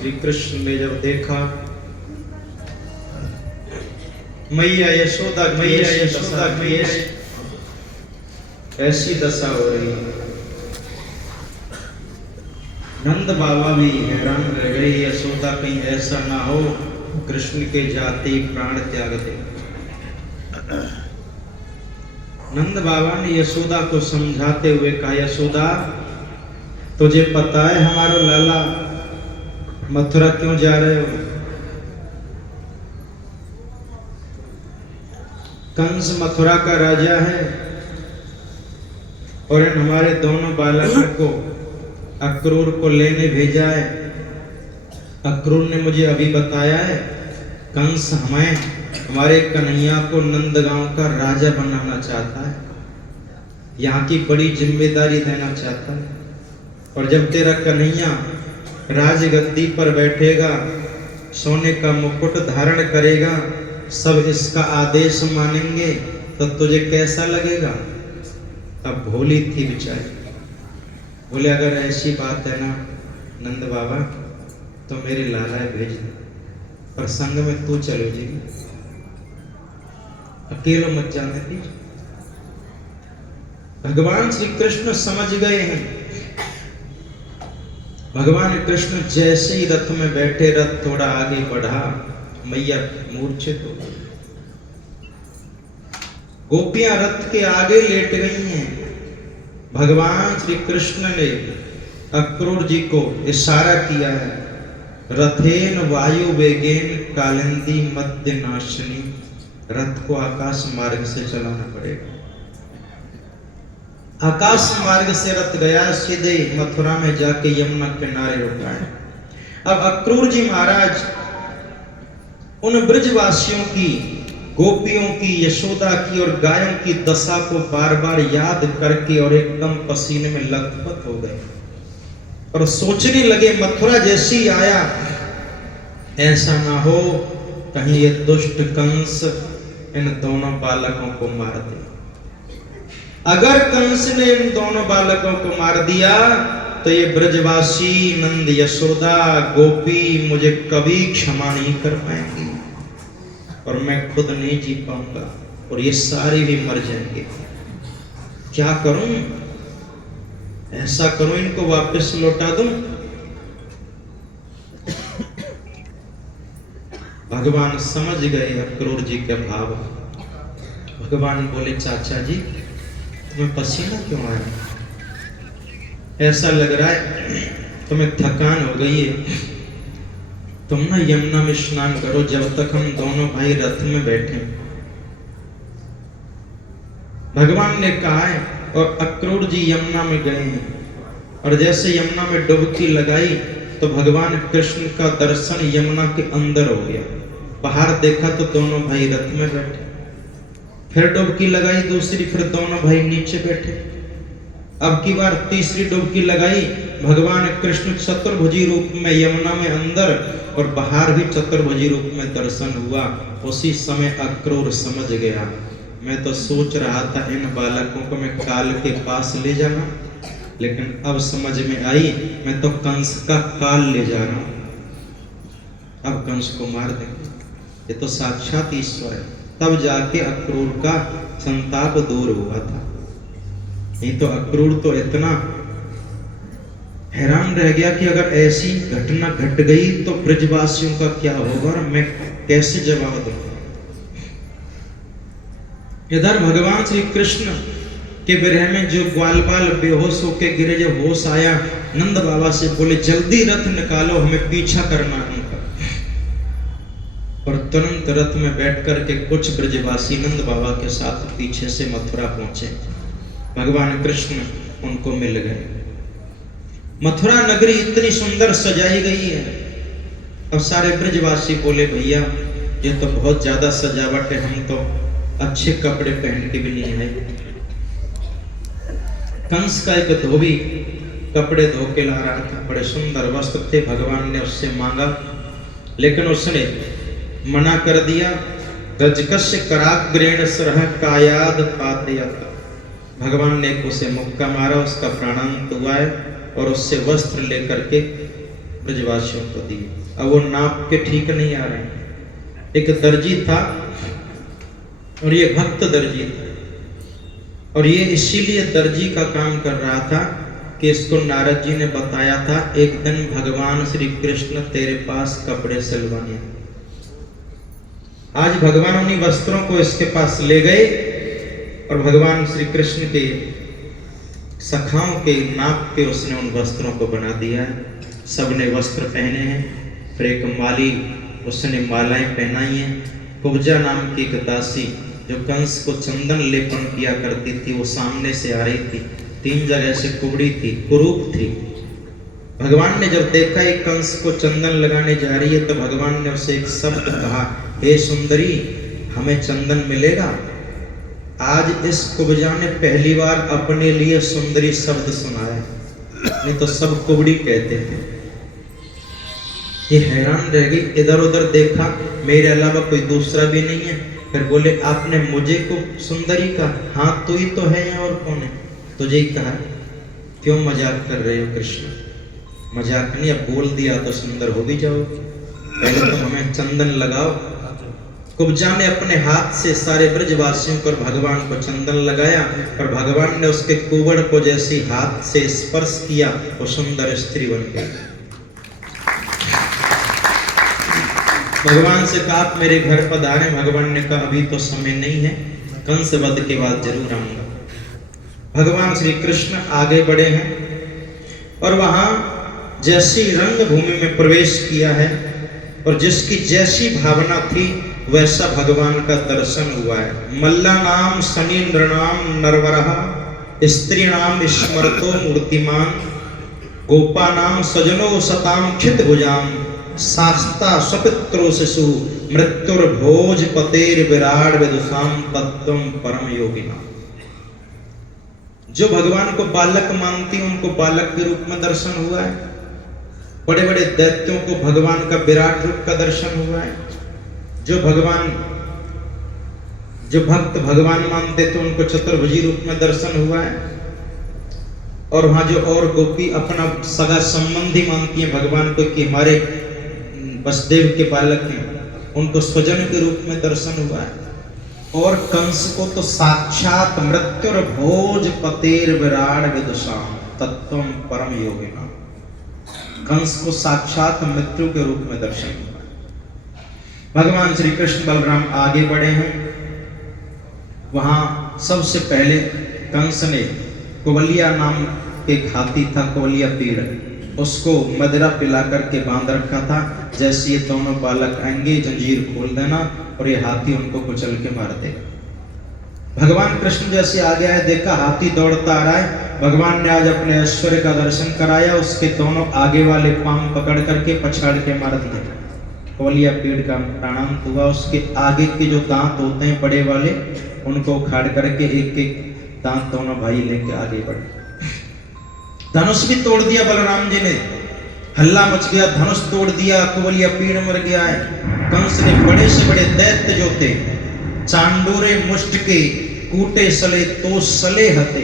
श्री कृष्ण ने जब देखा मैया यशोदा की ऐसी दशा हो रही, नंद बाबा भी हैरान रह गए, यशोदा कहीं ऐसा ना हो कृष्ण के जाते ही प्राण त्याग दे। नंद बाबा ने यशोदा को समझाते हुए कहा, यशोदा तुझे पता है हमारा लाला मथुरा क्यों जा रहे हो? कंस मथुरा का राजा है और इन हमारे दोनों बालकों को अक्रूर को लेने भेजा है। अक्रूर ने मुझे अभी बताया है कंस हमारे कन्हैया को नंदगांव का राजा बनाना चाहता है, यहाँ की बड़ी जिम्मेदारी देना चाहता है। और जब तेरा कन्हैया राजगद्दी पर बैठेगा, सोने का मुकुट धारण करेगा, सब इसका आदेश मानेंगे, तो तुझे कैसा लगेगा? तब भोली थी बेचारी, बोले अगर ऐसी बात है ना नंद बाबा तो मेरे लाला भेज दे, पर संग में तू चलो जी, अकेला मत जाने दीजिए। भगवान श्री कृष्ण समझ गए हैं। भगवान कृष्ण जैसे ही रथ में बैठे, रथ थोड़ा आगे बढ़ा, मैया मूर्छित हो गई। गोपियां रथ के आगे लेट गई हैं। भगवान श्री कृष्ण ने अक्रूर जी को इशारा किया है, रथेन वायु वेगेन कालिंदी मध्य नाशिनी, रथ को आकाश मार्ग से चलाना पड़ेगा। आकाश मार्ग से रथ गया, सीधे मथुरा में जाके यमुना किनारे रुका है। अब अक्रूर जी महाराज उन ब्रजवासियों की, गोपियों की, यशोदा की और गायों की दशा को बार बार याद करके और एकदम पसीने में लथपथ हो गए और सोचने लगे मथुरा जैसी आया, ऐसा ना हो कहीं ये दुष्ट कंस इन दोनों बालकों को मार दे। अगर कंस ने इन दोनों बालकों को मार दिया तो ये ब्रजवासी नंद यशोदा गोपी मुझे कभी क्षमा नहीं कर पाएंगी और मैं खुद नहीं जी पाऊंगा और ये सारे भी मर जाएंगे। क्या करूं? ऐसा करूं इनको वापस लौटा दूं? भगवान समझ गए अक्रूर जी के भाव। भगवान बोले, चाचा जी तुम्हें पसीना क्यों आया? ऐसा लग रहा है तुम्हें थकान हो गई है, तुम ना यमुना में स्नान करो जब तक हम दोनों भाई रथ में बैठे। भगवान ने कहा है और अक्रूर जी यमुना में गए हैं और जैसे यमुना में डुबकी लगाई तो भगवान कृष्ण का दर्शन यमुना के अंदर हो गया। बाहर देखा तो दोनों भाई रथ में बैठे, फिर डुबकी लगाई दूसरी, फिर दोनों भाई नीचे बैठे। अब की बार तीसरी डुबकी लगाई, भगवान कृष्ण चतुर्भुजी रूप में यमुना में अंदर और बाहर भी चतुर्भुजी रूप में दर्शन हुआ। उसी समय अक्रूर समझ गया, मैं तो सोच रहा था इन बालकों को मैं काल के पास ले जाना, लेकिन अब समझ में आई मैं तो कंस का काल ले जा रहा हूं। अब कंस को मार देंगे, ये तो साक्षात ईश्वर है। तब जाके अक्रूर का संताप दूर हुआ था। नहीं तो अक्रूर तो इतना हैरान रह गया कि अगर ऐसी घटना घट गई तो ब्रजवासियों का क्या होगा और मैं कैसे जवाब दूंगा। इधर भगवान श्री कृष्ण के विरह में जो ग्वाल बाल बेहोश होके गिरे, जब होश आया नंद बाबा से बोले जल्दी रथ निकालो, हमें पीछा करना है उनका। और तुरंत रथ में बैठ करके कुछ ब्रजवासी नंद बाबा के साथ पीछे से मथुरा पहुंचे। भगवान कृष्ण उनको मिल गए। मथुरा नगरी इतनी सुंदर सजाई गई है। अब सारे ब्रजवासी बोले भैया ये तो बहुत ज्यादा सजावट है, हम तो अच्छे कपड़े पहन के भी नहीं आए। कंस का एक धोबी कपड़े धो के ला रहा था, बड़े सुंदर वस्त्र थे। भगवान ने उससे मांगा लेकिन उसने मना कर दिया। रजकस्य कराग्रेण सरह कायाद पातयत, भगवान ने उसे मुक्का मारा, उसका प्राणांत हुआ है और उससे वस्त्र लेकर के ब्रजवासियों को दिए। अब वो नाप के ठीक नहीं आ रहे हैं। एक दर्जी था और ये भक्त दर्जी था, और ये इसीलिए दर्जी का काम कर रहा था कि इसको नारद जी ने बताया था एक दिन भगवान श्री कृष्ण तेरे पास कपड़े सिलवाने। आज भगवान उन्हीं वस्त्रों को इसके पास ले गए और भगवान श्री कृष्ण के सखाओं के नाप के उसने उन वस्त्रों को बना दिया है। सबने वस्त्र पहने हैं। फिर एक माली उसने मालाएं पहनाई हैं। कुब्जा नाम की एक दासी जो कंस को चंदन लेपन किया करती थी, वो सामने से आ रही थी। 3 जगह से कुबड़ी थी, कुरूप थी। भगवान ने जब देखा एक कंस को चंदन लगाने जा रही है तो भगवान ने उसे एक शब्द कहा, हे सुंदरी, हमें चंदन मिलेगा। आज इस कुब्जा ने पहली बार अपने लिए सुंदरी शब्द सुनाया, नहीं तो सब कुबड़ी कहते थे। ये हैरान रह गई, इधर उधर देखा, मेरे अलावा कोई दूसरा भी नहीं है। फिर बोले, आपने मुझे को सुंदरी कहा? हाँ, तू ही तो है, यहाँ और कौन है? तुझे ही कहा। क्यों मजाक कर रहे हो कृष्ण? मजाक नहीं, अब बोल दिया तो सुंदर हो भी जाओ। पहले तो हमें चंदन लगाओ। कुब्जा ने अपने हाथ से सारे ब्रजवासियों पर भगवान को चंदन लगाया और भगवान ने उसके कुबड़ को जैसे हाथ से स्पर्श किया, वो सुंदर स्त्री बन गई। भगवान से कहा, आप मेरे घर पधारे। भगवान ने कहा, अभी तो समय नहीं है, कंस वध के बाद जरूर आऊंगा। भगवान श्री कृष्ण आगे बढ़े हैं और वहां जैसी रंगभूमि में प्रवेश किया है और जिसकी जैसी भावना थी वैसा भगवान का दर्शन हुआ है। मल्ला नाम शनीन्द्र नाम नरवरः, स्त्री नाम स्मरतो मूर्तिमान, गोपा नाम सजनो सताम खित भुजाम, शास्ता सपित्रो शिशु मृत्युर्भोज पतेर विराड विदुषाम तत्वम परम योगिना। जो भगवान को बालक मानती उनको बालक के रूप में दर्शन हुआ है। बड़े बड़े दैत्यों को भगवान का विराट रूप का दर्शन हुआ है। जो भक्त भगवान मानते थे उनको चतुर्भुजी रूप में दर्शन हुआ है। और वहां जो और गोपी अपना सगा संबंधी मानती हैं भगवान को कि हमारे वसुदेव के बालक हैं, उनको स्वजन के रूप में दर्शन हुआ है। और कंस को तो साक्षात मृत्युर्भोज पतेर विराड विदुषाम तत्वम परम योगिना, कंस को साक्षात मृत्यु के रूप में दर्शन हुआ। भगवान श्री कृष्ण बलराम आगे बढ़े हैं। वहां सबसे पहले कंस ने कुवलिया नाम एक हाथी था, कुवलिया पीड़, उसको मदिरा पिला करके बांध रखा था। जैसे ये दोनों बालक आएंगे जंजीर खोल देना और ये हाथी उनको कुचल के मार देगा। भगवान कृष्ण जैसे आगे आए, देखा हाथी दौड़ता आ रहा है। भगवान ने आज अपने ऐश्वर्य का दर्शन कराया। उसके दोनों आगे वाले पांव पकड़ करके पछाड़ के मार दिए। कुवलिया पेड़ का प्राणांत हुआ। उसके आगे के जो दांत होते हैं बड़े वाले, उनको उखाड़ करके एक एक दांत दोनों भाई लेके आगे बढ़े। धनुष भी तोड़ दिया बलराम जी ने, हल्ला मच गया, धनुष तोड़ दिया, कुवलिया पीड़ मर गया है। कंस ने बड़े से बड़े दैत्य जो थे, चांडूरे मुष्ट के कूटे सले तो सले हते,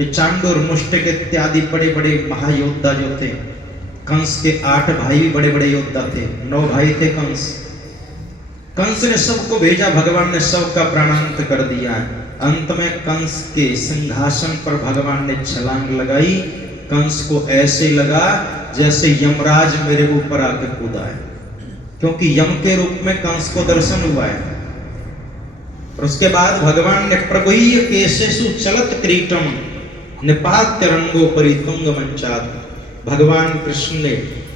ये चांडूर मुष्ट के इत्यादि बड़े बड़े महायोद्धा जो थे। कंस के 8 भाई भी बड़े बड़े योद्धा थे, 9 भाई थे कंस। कंस ने सबको भेजा, भगवान ने सबका प्राणांत कर दिया। अंत में कंस के सिंहासन पर भगवान ने छलांग लगाई। कंस को ऐसे लगा जैसे यमराज मेरे ऊपर आके कूदा है, क्योंकि यम के रूप में कंस को दर्शन हुआ है। और उसके बाद भगवान ने प्रगुह्य केशेषु चलत क्रीटम निपात्य रंगो परितुंग मंचात, भगवान कृष्ण ने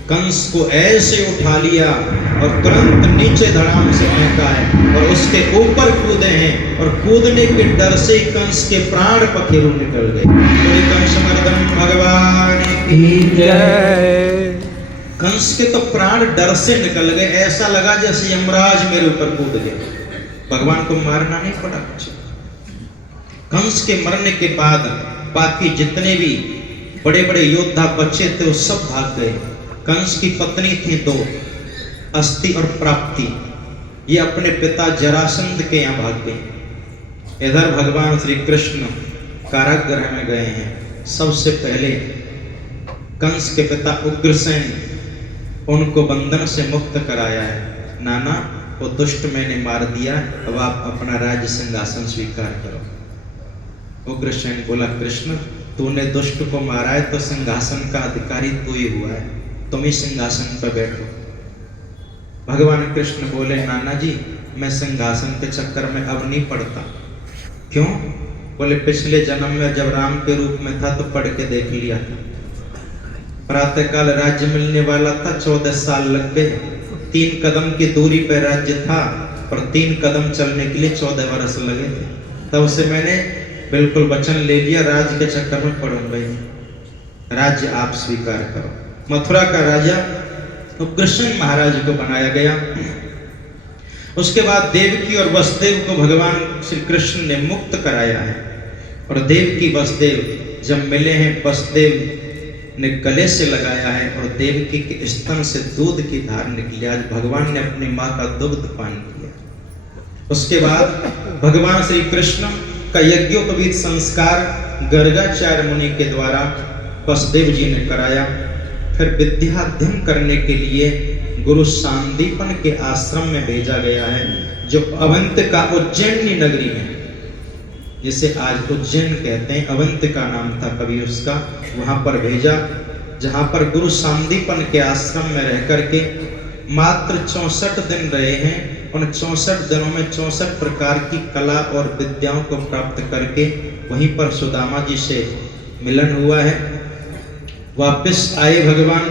कंस को ऐसे उठा लिया और तुरंत नीचे धड़ाम से फेंका है और उसके ऊपर कूदे हैं। और कूदने के डर से कंस के प्राण पखेरु निकल गए। तो कंस मर्दन भगवान की जय। कंस के तो प्राण डर से निकल गए, ऐसा लगा जैसे यमराज मेरे ऊपर कूद गए। भगवान को मारना नहीं पड़ा कुछ। कंस के मरने के बाद बाकी जितने भी बड़े बड़े योद्धा बचे थे वो सब भाग गए। कंस की पत्नी थी 2, अस्ति और प्राप्ति, ये अपने पिता जरासंध के यहाँ भाग गए। इधर भगवान श्री कृष्ण कारागृह में गए हैं। सबसे पहले कंस के पिता उग्रसेन उनको बंधन से मुक्त कराया है। नाना वो दुष्ट मैंने मार दिया, अब आप अपना राज्य सिंहासन स्वीकार करो। उग्रसेन बोला, कृष्ण तूने दुष्ट को मारा है तो सिंहासन का अधिकारी तू ही हुआ है, तुम ही सिंहासन पर बैठो। भगवान कृष्ण बोले, नाना जी मैं सिंहासन के चक्कर में अब नहीं पड़ता। क्यों? बोले, पिछले जन्म में जब राम के रूप में था तो पढ़ के देख लिया था। प्रातःकाल राज्य मिलने वाला था, 14 साल लग गए। 3 कदम की दूरी पर राज्य था, पर 3 कदम चलने के लिए 14 वर्ष लगे थे। तब से मैंने बिल्कुल वचन ले लिया, राज्य के चक्कर में पड़ूंगा ही, राज्य आप स्वीकार करो। मथुरा का राजा उग्रसेन महाराज को बनाया गया। उसके बाद देवकी और वसुदेव को भगवान श्री कृष्ण ने मुक्त कराया है। और देवकी वसुदेव जब मिले हैं, वसुदेव ने गले से लगाया है और देवकी के स्तन से दूध की धार निकली। आज भगवान ने अपनी माँ का दुग्ध पान किया। उसके बाद भगवान श्री कृष्ण का यज्ञोपवीत संस्कार गर्गाचार्य मुनि के द्वारा वसुदेव जी ने कराया। फिर विद्याध्ययन करने के लिए गुरु सांदीपन के आश्रम में भेजा गया है, जो अवंतिका उज्जैनी नगरी है, जिसे आज उज्जैन कहते हैं। अवंतिका नाम था कभी उसका। वहां पर भेजा, जहां पर गुरु सांदीपन के आश्रम में रह करके मात्र 64 दिन रहे हैं। उन 64 दिनों में 64 प्रकार की कला और विद्याओं को प्राप्त करके वहीं पर सुदामा जी से मिलन हुआ है। वापस आए भगवान,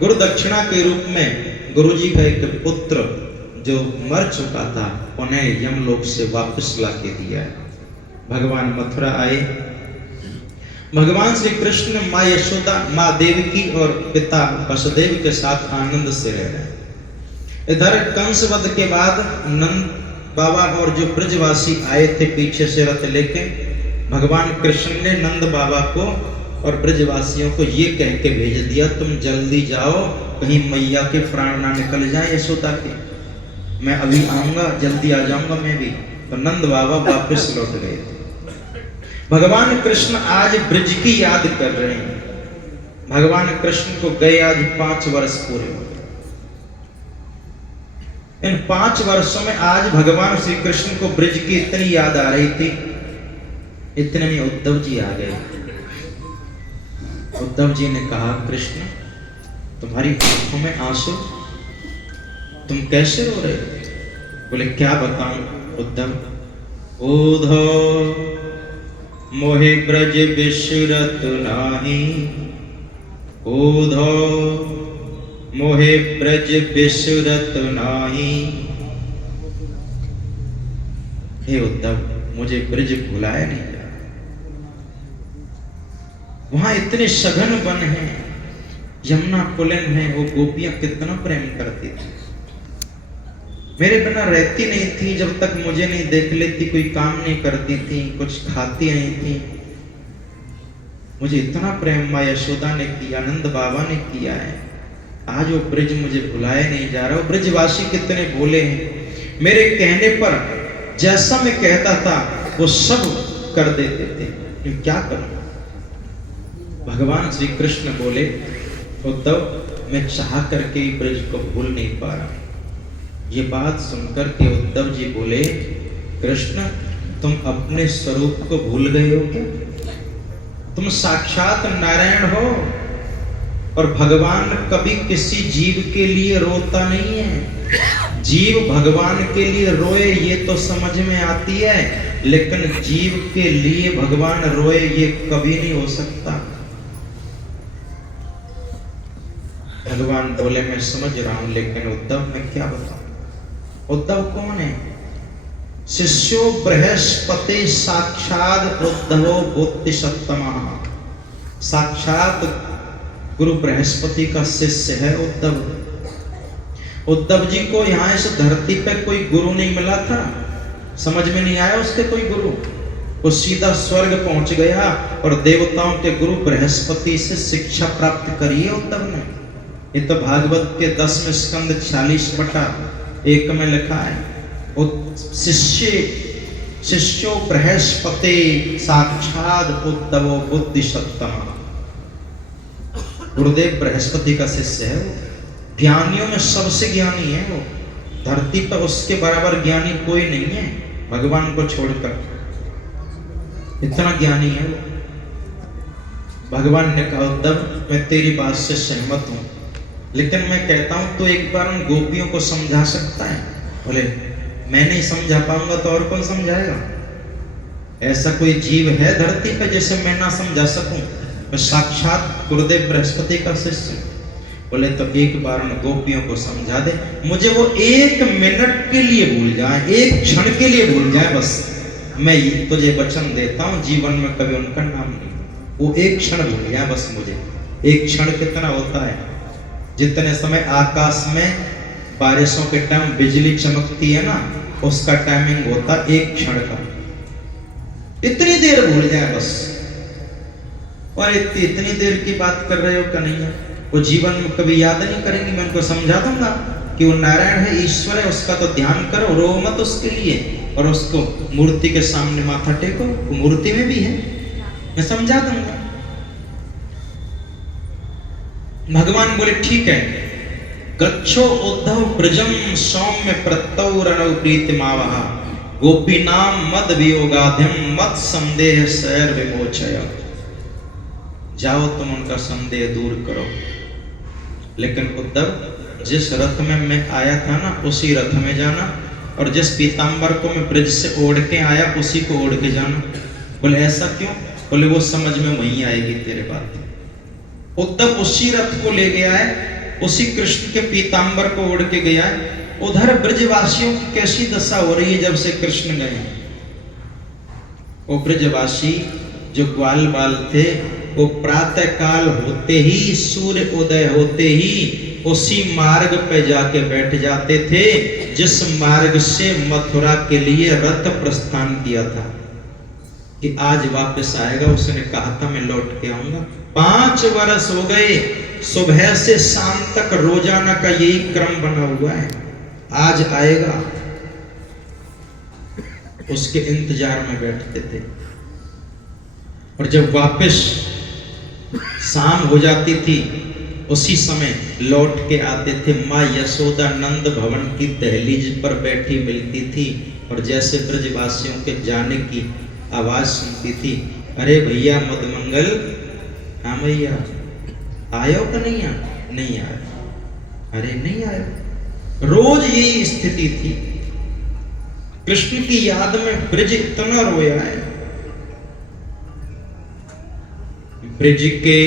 गुरु दक्षिणा के रूप में गुरु जी का एक पुत्र जो मर चुका था उन्हें यमलोक से वापस ला के दिया है। भगवान मथुरा आए। भगवान श्री कृष्ण माँ यशोदा, माँ देवकी और पिता वसुदेव के साथ आनंद से रह रहे हैं। इधर कंस वध के बाद नंद बाबा और जो ब्रजवासी आए थे पीछे से रथ लेके, भगवान कृष्ण ने नंद बाबा को और ब्रजवासियों को ये कह के भेज दिया, तुम जल्दी जाओ, कहीं मैया के प्राण ना निकल जाए यशोदा के। मैं अभी आऊंगा, जल्दी आ जाऊंगा मैं भी। तो नंद बाबा वापस लौट गए। भगवान कृष्ण आज ब्रज की याद कर रहे हैं। भगवान कृष्ण को गए आज 5 वर्ष पूरे हो गए। इन 5 वर्षों में आज भगवान श्री कृष्ण को ब्रज की इतनी याद आ रही थी, इतने में उद्धव जी आ गए। उद्धव जी ने कहा, कृष्ण तुम्हारी आंखों में आंसू, तुम कैसे रो रहे हो? बोले, क्या बताऊं उद्धव, उद्धव मोहे ब्रज बिसरत नाही, उद्धव मोहे ब्रज बिसरत नाही। हे उद्धव, मुझे ब्रज भुलाया नहीं जा। वहां इतने सघन वन हैं, यमुना पुलन है, वो गोपियां कितना प्रेम करती थी, मेरे बिना रहती नहीं थी, जब तक मुझे नहीं देख लेती कोई काम नहीं करती थी, कुछ खाती नहीं थी। मुझे इतना प्रेम माँ यशोदा ने किया, नंद बाबा ने किया है। आज वो ब्रज मुझे भुलाए नहीं जा रहा। वो ब्रजवासी कितने भोले हैं, मेरे कहने पर जैसा मैं कहता था वो सब कर देते थे, लेकिन क्या करूं? भगवान श्री कृष्ण बोले, उद्धव मैं चाह करके ही ब्रज को भूल नहीं पा रहा। ये बात सुनकर के उद्धव जी बोले, कृष्ण तुम अपने स्वरूप को भूल गए हो क्या? तुम साक्षात नारायण हो, और भगवान कभी किसी जीव के लिए रोता नहीं है। जीव भगवान के लिए रोए ये तो समझ में आती है, लेकिन जीव के लिए भगवान रोए ये कभी नहीं हो सकता। भगवान बोले, मैं समझ रहा हूं, लेकिन उद्धव मैं क्या बताऊं? उद्धव कौन है? शिष्यो बृहस्पति साक्षात उद्धवो बोधिसत्तमा। साक्षात गुरु बृहस्पति का शिष्य है उद्धव। उद्धव जी को यहाँ इस धरती पे कोई गुरु नहीं मिला था, समझ में नहीं आया उसके कोई गुरु। वो सीधा स्वर्ग पहुंच गया और देवताओं के गुरु बृहस्पति से शिक्षा प्राप्त करी है उद्धव ने। ये तो भागवत के 10वें स्कंद 40/1 में लिखा है। शिष्यो बृहस्पति साक्षात उद्धवो बुद्धिसत्तमा। गुरुदेव बृहस्पति का शिष्य है। ज्ञानियों में सबसे ज्ञानी है वो, धरती पर उसके बराबर ज्ञानी कोई नहीं है भगवान को छोड़कर, इतना ज्ञानी है वो। भगवान ने कहा उद्धव मैं तेरी बात से सहमत हूं, लेकिन मैं कहता हूं तो एक बार उन गोपियों को समझा सकता है? बोले मैं नहीं समझा पाऊंगा तो और कौन समझाएगा? ऐसा कोई जीव है धरती पर जिसे मैं ना समझा सकूं? मैं साक्षात गुरुदेव बृहस्पति का शिष्य। बोले तो एक बार उन गोपियों को समझा दे, मुझे वो 1 मिनट के लिए भूल जाए, 1 क्षण के लिए भूल जाए बस, मैं तुझे वचन देता हूं जीवन में कभी उनका नाम नहीं, वो 1 क्षण भूल जाए बस मुझे। 1 क्षण कितना होता है? जितने समय आकाश में बारिशों के टाइम बिजली चमकती है ना, उसका टाइमिंग होता 1 क्षण का। इतनी देर भूल जाए बस। और इतनी देर की बात कर रहे हो कन्हैया, वो जीवन में कभी याद नहीं करेंगे? मैं उनको समझा दूंगा कि वो नारायण है, ईश्वर है, उसका तो ध्यान करो, रो मत उसके लिए, और उसको मूर्ति के सामने माथा टेको, वो मूर्ति में भी है, मैं समझा दूंगा। भगवान बोले ठीक है, गच्छो उद्धव ब्रजम सौम्य प्रत्यौ रणौ प्रीतिमावः गोपीनाम मद वियोगाध्यम मत संदेह सैर विमोचय। जाओ तुम उनका संदेह दूर करो। लेकिन उद्धव जिस रथ में मैं आया था ना उसी रथ में जाना, और जिस पीताम्बर को मैं ब्रिज से ओढ़ के आया उसी को ओढ़ के जाना। बोले ऐसा क्यों? बोले वो समझ में वहीं आएगी तेरे बात। उद्धव उसी रथ को ले गया है, उसी कृष्ण के पीताम्बर को ओढ़ के गया है। उधर ब्रजवासियों की कैसी दशा हो रही है जब से कृष्ण गए। वो ब्रजवासी जो ग्वाल बाल थे, वो प्रातः काल होते ही, सूर्य उदय होते ही उसी मार्ग पे जाके बैठ जाते थे जिस मार्ग से मथुरा के लिए रथ प्रस्थान किया था कि आज वापस आएगा। उसने कहा था मैं लौट के आऊंगा। 5 वर्ष हो गए, सुबह से शाम तक रोजाना का यही क्रम बना हुआ है, आज आएगा, उसके इंतजार में बैठते थे। और जब वापस शाम हो जाती थी उसी समय लौट के आते थे। माँ यशोदा नंद भवन की दहलीज पर बैठी मिलती थी, और जैसे ब्रजवासियों के जाने की आवाज सुनती थी, अरे भैया मदमंगल, हाँ भैया आयो कि नहीं आया? नहीं आया। अरे नहीं आया। रोज यही स्थिति थी। कृष्ण की याद में ब्रज इतना रोया है। ब्रज के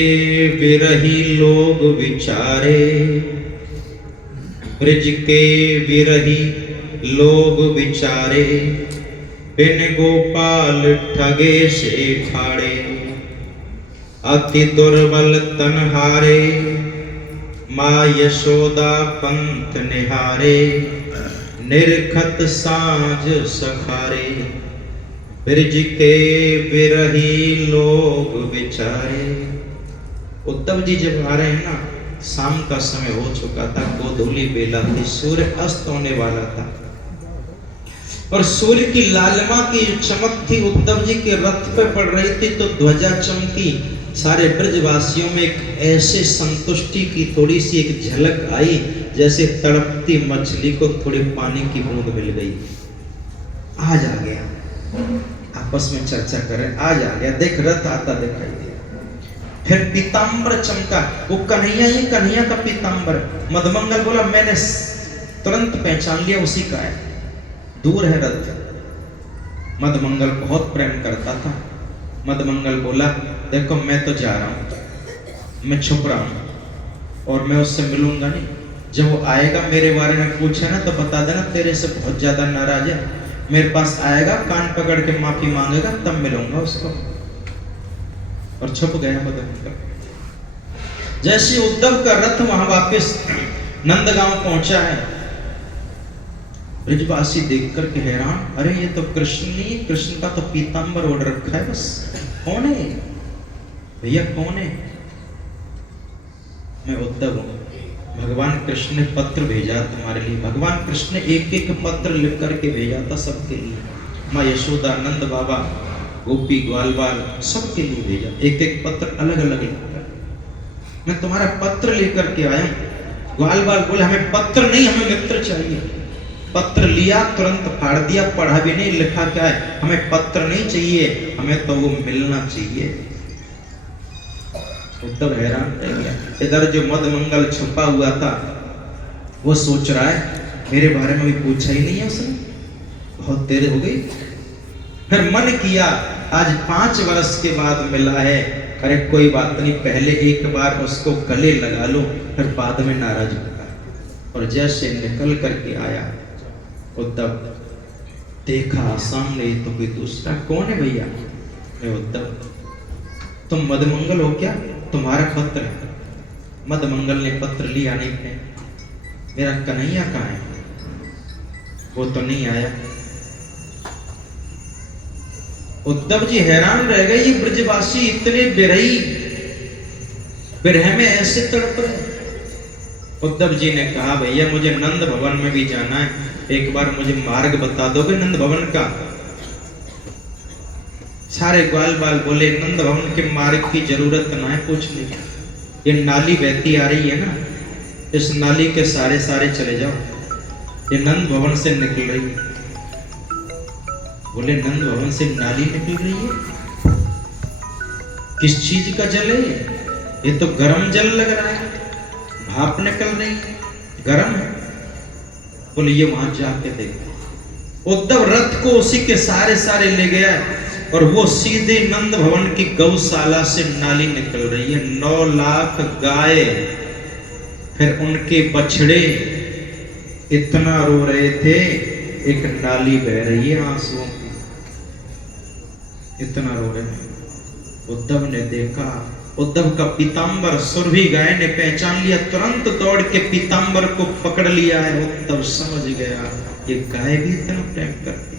विरही लोग विचारे, ब्रज के विरही लोग विचारे, बिन गोपाल ठगे से ठाड़े, अति दुर्बल तनहारे, माँ यशोदा पंथ निहारे, निरखत साँझ सखारे, ब्रज के विरही लोग विचारे। उद्धव जी जब आ रहे हैं ना, शाम का समय हो चुका था, गोधूली बेला थी, सूर्य अस्त होने वाला था, और सूर्य की लालिमा की चमक थी उद्धव जी के रथ पे पड़ रही थी, तो ध्वजा चमकी। सारे ब्रजवासियों में एक ऐसे संतुष्टि की थोड़ी सी एक झलक आई, जैसे तड़पती मछली को थोड़ी पानी की बूंद मिल गई। आज आ गया, आपस में चर्चा करें, आज आ गया, देख रथ आता दिखाई दिया। फिर पीताम्बर चमका, वो कन्हैया ही कन्हैया का पीताम्बर। मदमंगल बोला मैंने तुरंत पहचान लिया उसी का है, दूर है रथ। मदमंगल बहुत प्रेम करता था। मदमंगल बोला देखो मैं तो जा रहा हूं, मैं छुप रहा हूं और मैं उससे मिलूंगा नहीं। जब वो आएगा मेरे बारे में पूछे ना तो बता देना तेरे से बहुत ज्यादा नाराज है। मेरे पास आएगा, कान पकड़ के माफी मांगेगा, तब मिलूंगा उसको। और छुप गया मदमंगल। जैसे उद्धव का रथ वहां वापस नंदगांव पहुंचा है, ब्रजवासी देख करके हैरान, अरे ये तो कृष्ण नहीं, कृष्ण का तो पीताम्बर ओढ़ रखा है। बस कौन है भैया, कौन है? मैं उद्धव हूं। भगवान कृष्ण ने पत्र भेजा तुम्हारे लिए। भगवान कृष्ण ने एक एक पत्र लिख करके भेजा था सबके लिए। माँ यशोदा, नंद बाबा, गोपी, ग्वालवाल, सबके लिए भेजा, एक एक पत्र अलग अलग लिखकर। मैं तुम्हारा पत्र लेकर के आया हूं। ग्वाल बाल बोले हमें पत्र नहीं, हमें मित्र चाहिए। पत्र लिया, तुरंत फाड़ दिया, पढ़ा भी नहीं, लिखा क्या है, हमें पत्र नहीं चाहिए, हमें तो वो मिलना चाहिए। उद्धव हैरान रह गया। इधर जो मदमंगल छुपा हुआ था वो सोच रहा है मेरे बारे में भी पूछा ही नहीं है उसने, बहुत देर हो गई। फिर मन किया आज 5 वर्ष के बाद मिला है, अरे कोई बात नहीं, पहले एक बार उसको गले लगा लो, फिर बाद में नाराज होगा। और जैसे निकल करके आया उद्धव, देखा सामने तो कोई दूसरा, कौन है भैया? मैं उद्धव, तुम मदमंगल हो क्या? तुम्हारा पत्र है। मदमंगल ने पत्र लिया नहीं है। मेरा कन्हैया कहाँ है? वो तो नहीं आया। उद्धव जी हैरान रह गए, ये ब्रजवासी इतने बिरही, बिरह में ऐसे तड़प रहे। उद्धव जी ने कहा भैया मुझे नंद भवन में भी जाना है, एक बार मुझे मार्ग बता दोगे नंद भवन का? सारे ग्वाल बाल बोले नंद भवन के मार्ग की जरूरत ना है पूछने की, ये नाली बहती आ रही है ना, इस नाली के सारे सारे चले जाओ, ये नंद भवन से निकल रही है। बोले नंद भवन से नाली निकल रही है? किस चीज का जल है ये तो गर्म जल लग रहा है, भाप निकल रही है, गर्म है। बोले ये वहां जाके देखो। उद्धव रथ को उसी के सारे सारे ले गया और वो सीधे नंद भवन की गौशाला से नाली निकल रही है। 9 लाख गाय, फिर उनके बछड़े इतना रो रहे थे, एक नाली बह रही है आंसुओं की, इतना रो रहे हैं। उद्धव ने देखा, उद्धव का पीतांबर सुरभि गाय ने पहचान लिया, तुरंत दौड़ के पीतांबर को पकड़ लिया है। उद्धव समझ गया ये गाय भी इतना प्रेम करती।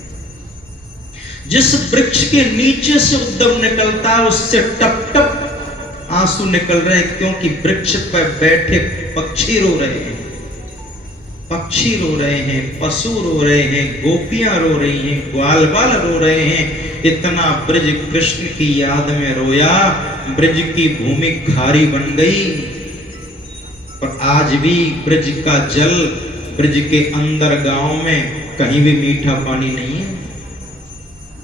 जिस वृक्ष के नीचे से उद्धव निकलता है उससे टप टप आंसू निकल रहे हैं, क्योंकि वृक्ष पर बैठे पक्षी रो रहे हैं, पक्षी रो रहे हैं, पशु रो रहे हैं, गोपियां रो रही हैं, ग्वाल बाल रो रहे हैं। इतना ब्रज कृष्ण की याद में रोया, ब्रज की भूमि खारी बन गई। और आज भी ब्रज का जल, ब्रज के अंदर गांव में कहीं भी मीठा पानी नहीं है,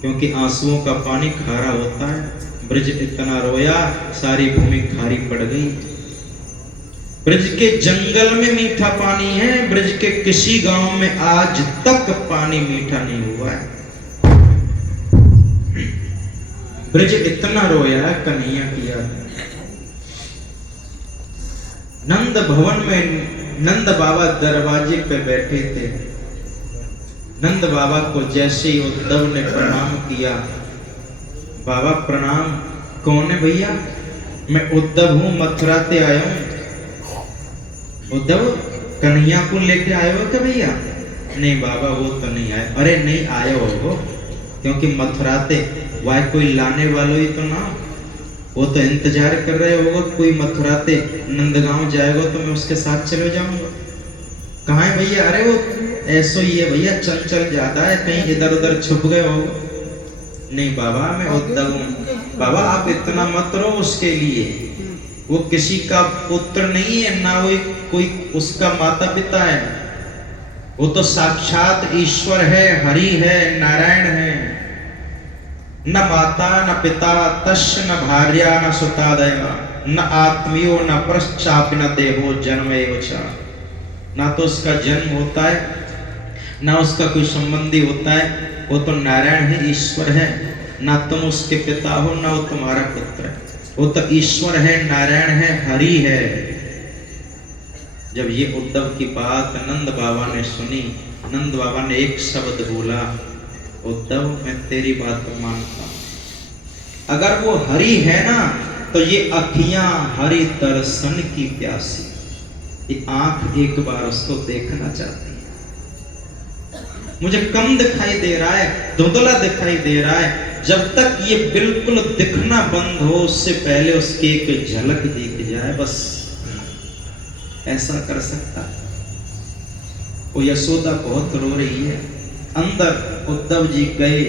क्योंकि आंसुओं का पानी खारा होता है। ब्रज इतना रोया, सारी भूमि खारी पड़ गई। ब्रज के जंगल में मीठा पानी है, ब्रज के किसी गांव में आज तक पानी मीठा नहीं हुआ है। ब्रज इतना रोया कन्हैया की याद। नंद भवन में नंद बाबा दरवाजे पे बैठे थे। नंद बाबा को जैसे ही उद्धव ने प्रणाम किया, बाबा प्रणाम। कौन है भैया? मैं उद्धव हूं, मथुरा से आया हूं। उद्धव कन्हैया को लेके आए हो क्या भैया? नहीं बाबा वो तो नहीं आए। अरे नहीं आए हो, क्योंकि मथुरा से वह कोई लाने वालों ही तो ना, वो तो इंतजार कर रहे होगा कोई मथुरा से नंदगांव जाएगा तो मैं उसके साथ चले जाऊंगा। कहाँ है भैया? अरे वो ऐसो ही है भैया, चंचल ज्यादा है, कहीं इधर उधर छुप गए हो। नहीं बाबा मैं उद्धव हूं। बाबा आप इतना मत रो उसके लिए, वो किसी का पुत्र नहीं है, ना वो कोई उसका माता पिता है, वो तो साक्षात ईश्वर है, हरि है, नारायण है। न माता न पिता तस्य न भार्या न सुतादया न आत्मीयो न पश्चापि न देहो जन्मेव च। ना तो उसका जन्म होता है, ना उसका कोई संबंधी होता है, वो तो नारायण है, ईश्वर है। ना तुम उसके पिता हो, ना वो तुम्हारा पुत्र है, वो तो ईश्वर है, नारायण है, हरि है। जब ये उद्धव की बात नंद बाबा ने सुनी, नंद बाबा ने एक शब्द बोला, उद्धव मैं तेरी बात मानता हूं। अगर वो हरि है ना तो ये अखियां हरि दर्शन की प्यासी, ये आंख एक बार उसको देखना चाहती है। मुझे कम दिखाई दे रहा है, धुंधला दिखाई दे रहा है। जब तक ये बिल्कुल दिखना बंद हो उससे पहले उसकी एक झलक दिख जाए, बस ऐसा कर सकता है। वो यशोदा बहुत रो रही है। अंदर उद्धव जी गए,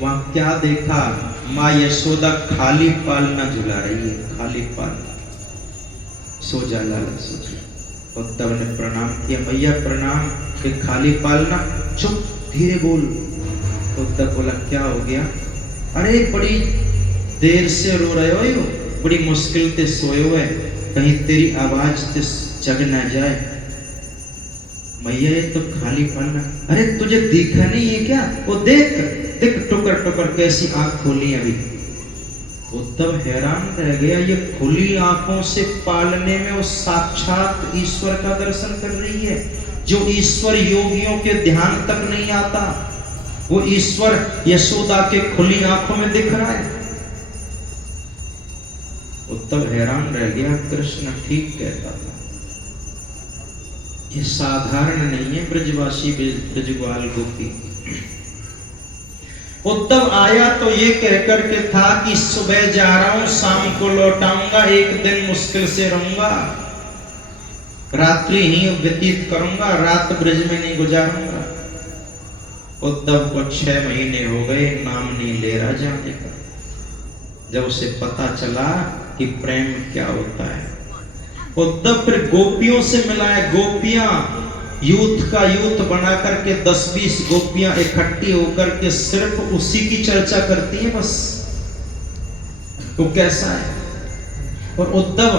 वहां क्या देखा? माँ यशोदा खाली पाल ना झुला रही है, खाली पाल। सो जा लाला सो जा। उद्धव ने प्रणाम किया, मैया प्रणाम, कि खाली पालना, चुप, धीरे बोल। उद्धव बोला क्या हो गया? अरे बड़ी देर से रो रहे हो, बड़ी मुश्किल से सोए हुए, कहीं तेरी आवाज से जग ना जाए। मैया ये तो खाली पालना, अरे तुझे दिखा नहीं है क्या? वो देख देख, टुकर टुकर कैसी आंख खोली अभी। उद्धव हैरान रह गया, ये खुली आंखों से पालने में वो साक्षात ईश्वर का दर्शन कर रही है, जो ईश्वर योगियों के ध्यान तक नहीं आता, वो ईश्वर यशोदा के खुली आंखों में दिख रहा है। उद्धव हैरान रह गया, कृष्ण ठीक कहता था, ये साधारण नहीं है ब्रजवासी ब्रजग्वाल गोपी। उद्धव आया तो ये कहकर के था कि सुबह जा रहा हूं, शाम को लौट आऊंगा, एक दिन मुश्किल से रहूंगा, रात्रि ही व्यतीत करूंगा, रात ब्रज में नहीं गुजारूंगा। उद्धव को 6 महीने हो गए, नाम नहीं ले रहा जाने का। जब उसे पता चला कि प्रेम क्या होता है, उद्धव फिर गोपियों से मिला है। गोपियां यूथ का यूथ बना करके 10-20 गोपियां इकट्ठी होकर के सिर्फ उसी की चर्चा करती है बस, वो कैसा है। और उद्धव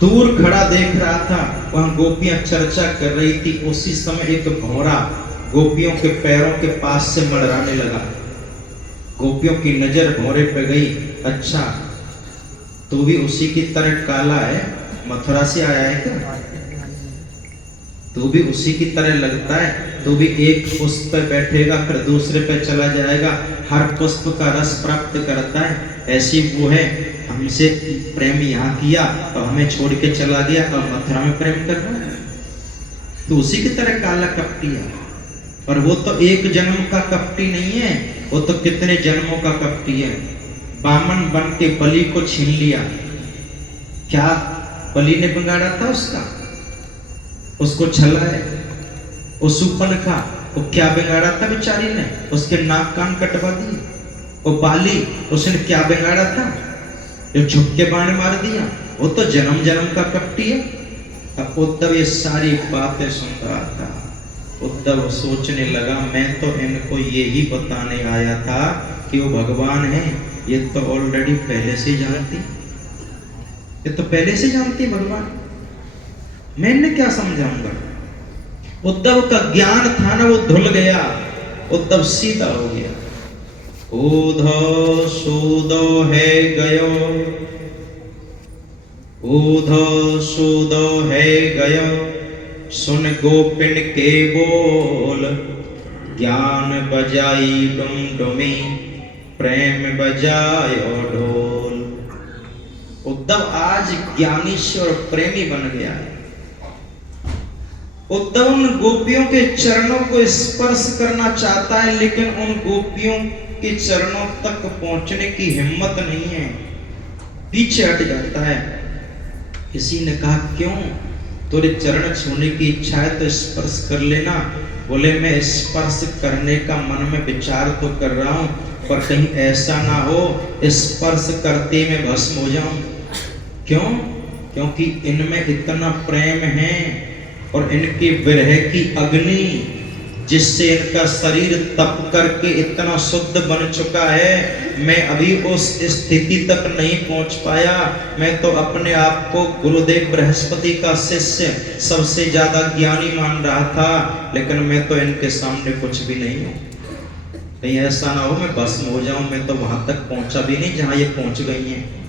दूर खड़ा देख रहा था, वहां गोपियां चर्चा कर रही थी। उसी समय एक भौरा गोपियों के पैरों के पास से मंडराने लगा। गोपियों की नजर भौरे पे गई, अच्छा तू भी उसी की तरह काला है, मथुरा से आया है क्या? तू भी उसी की तरह लगता है, तू भी एक पुष्प पे बैठेगा फिर दूसरे पे चला जाएगा, हर पुष्प का रस प्राप्त करता है, ऐसी वो है, हमसे प्रेम यहाँ किया तो हमें छोड़ के चला गया और मथुरा में प्रेम कर रहा है। तो उसी की तरह काला कपटी है। और वो तो एक जन्म का कपटी नहीं है, वो तो कितने जन्मों का कपटी है। बामन बन के बलि को छीन लिया, क्या बलि ने बिगाड़ा था उसका? उसको छला है। वो सुपनखा, वो क्या बिगाड़ा था बेचारी ने? उसके नाक कान कटवा दिए। वो बाली, उसने क्या बिगाड़ा था? जो झुक के बाण मार दिया। वो तो जन्म जन्म का कपटी है। अब उद्धव ये सारी बातें सुन रहा था। उद्धव सोचने लगा, मैं तो इनको यही बताने आया था कि वो भगवान है, ये तो ऑलरेडी पहले से जानती, ये तो पहले से जानती भगवान, मैं इन्हें क्या समझाऊंगा। उद्धव का ज्ञान था ना, वो धुल गया। उद्धव सीधा हो गया। ऊधो सूदो है गयो, ऊधो सूदो है गयो, सुन गोपिन के बोल, ज्ञान बजाई डुमडुमी, प्रेम बजायो ढोल। उद्धव आज ज्ञानी से और प्रेमी बन गया है। उद्धव उन गोपियों के चरणों को स्पर्श करना चाहता है, लेकिन उन गोपियों के चरणों तक पहुंचने की हिम्मत नहीं है, पीछे हट जाता है। किसी ने कहा, क्यों, तेरे चरण छूने की इच्छा है तो स्पर्श कर लेना। बोले, मैं स्पर्श करने का मन में विचार तो कर रहा हूं, पर कहीं ऐसा ना हो स्पर्श करते मैं भस्म हो जाऊं। क्यों? क्योंकि इनमें इतना प्रेम है और इनकी विरह की अग्नि, जिससे इनका शरीर तप करके इतना शुद्ध बन चुका है, मैं अभी उस स्थिति तक नहीं पहुंच पाया। मैं तो अपने आप को गुरुदेव बृहस्पति का शिष्य, सबसे ज्यादा ज्ञानी मान रहा था, लेकिन मैं तो इनके सामने कुछ भी नहीं हूं। कहीं ऐसा ना हो मैं भस्म हो जाऊं, मैं तो वहां तक पहुंचा भी नहीं जहां ये पहुंच गई हैं।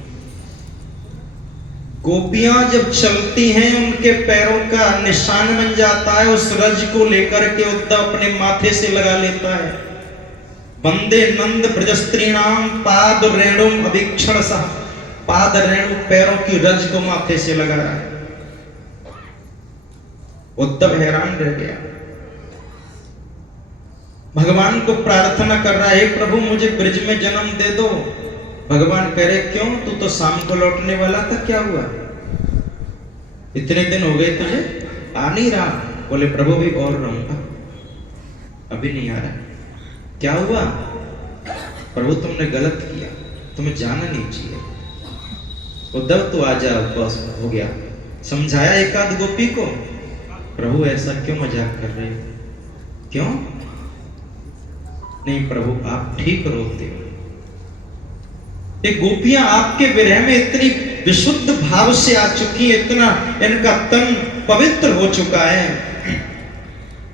गोपियां जब चलती हैं, उनके पैरों का निशान बन जाता है। उस रज को लेकर के उद्धव अपने माथे से लगा लेता है। वंदे नंद ब्रजस्त्रीणाम पाद रेणुम अभीक्षण सा, पाद रेणु पैरों की रज को माथे से लगा रहा है। उद्धव हैरान रह गया, भगवान को प्रार्थना कर रहा है, प्रभु मुझे ब्रज में जन्म दे दो। भगवान कह रहे, क्यों, तू तो शाम को लौटने वाला था, क्या हुआ, इतने दिन हो गए तुझे, आ नहीं रहा? बोले, प्रभु भी और रहूंगा, अभी नहीं आ रहा। क्या हुआ? प्रभु तुमने गलत किया, तुम्हें जाना नहीं चाहिए। उद्धव तू आ जा, बस हो गया। समझाया एकाध गोपी को, प्रभु ऐसा क्यों मजाक कर रहे हो? क्यों? नहीं प्रभु, आप ठीक रोते हो। ये गोपियां आपके विरह में इतनी विशुद्ध भाव से आ चुकी है, इतना इनका तन पवित्र हो चुका है।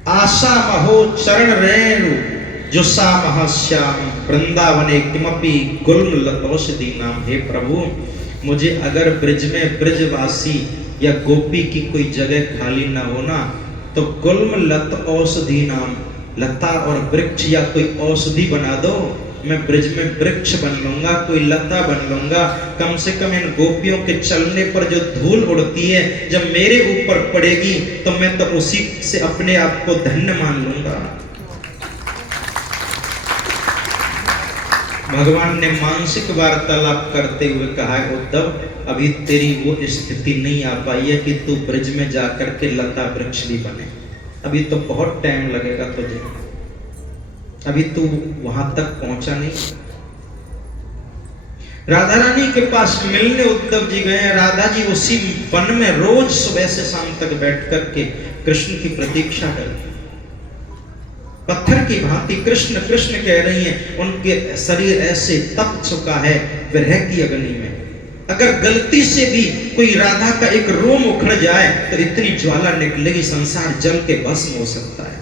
आशा महो चरण रेणु जो सा महाश्याम वृंदावने किमपि गुल्म लतौषधि नाम। हे प्रभु, मुझे अगर ब्रिज में ब्रिजवासी या गोपी की कोई जगह खाली ना होना तो गुल्म लत औषधि नाम, लता और वृक्ष या कोई औषधि बना दो, मैं ब्रिज में वृक्ष बन लूंगा, कोई लता बन लूंगा। कम से कम इन गोपियों के चलने पर जो धूल उड़ती है जब मेरे ऊपर पड़ेगी तो मैं तो उसी से अपने आप को धन्य मान लूंगा। भगवान ने मानसिक वार्तालाप करते हुए कहा, उद्धव अभी तेरी वो स्थिति नहीं आ पाई है कि तू ब्रिज में जाकर के लता वृक्ष भी बने। अभी तो बहुत टाइम लगेगा तुझे, अभी तू वहां तक पहुंचा नहीं। राधा रानी के पास मिलने उद्धव जी गए। राधा जी उसी वन में रोज सुबह से शाम तक बैठ करके कृष्ण की प्रतीक्षा करते, पत्थर की भांति कृष्ण कृष्ण कह रही हैं। उनके शरीर ऐसे तप चुका है विरह की अग्नि में। अगर गलती से भी कोई राधा का एक रोम उखड़ जाए तो इतनी ज्वाला निकलेगी, संसार जल के भस्म हो सकता है।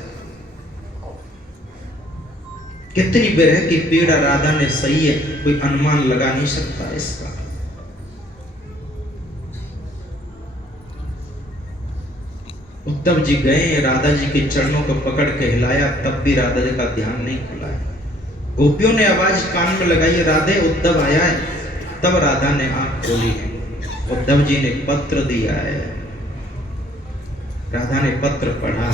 कितनी विरह की पीड़ा राधा ने सही है, कोई अनुमान लगा नहीं सकता इसका। उद्धव जी गए, राधा जी के चरणों को पकड़ के हिलाया, तब भी राधा जी का ध्यान नहीं खुला है। गोपियों ने आवाज कान में लगाई, राधे उद्धव आया है। तब राधा ने आंख खोली है। उद्धव जी ने पत्र दिया है। राधा ने पत्र पढ़ा।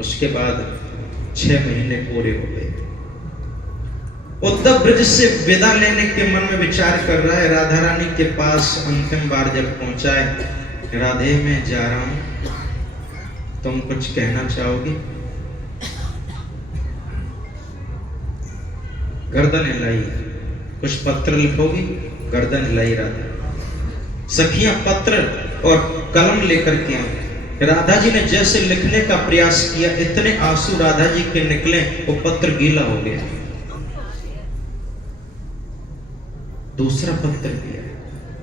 उसके बाद 6 महीने पूरे हो गए। उद्धव ब्रिज से विदा लेने के मन में विचार कर रहा है। राधा रानी के पास अंतिम बार जब पहुंचा है, राधे मैं जा रहा हूं, तुम कुछ कहना चाहोगी? गर्दन हिलाई, कुछ पत्र लिखोगी? गर्दन हिलाई राधा। सखियां पत्र और कलम लेकर के आई। राधा जी ने जैसे लिखने का प्रयास किया, इतने आंसू राधा जी के निकले, वो पत्र गीला हो गया। दूसरा पत्र दिया,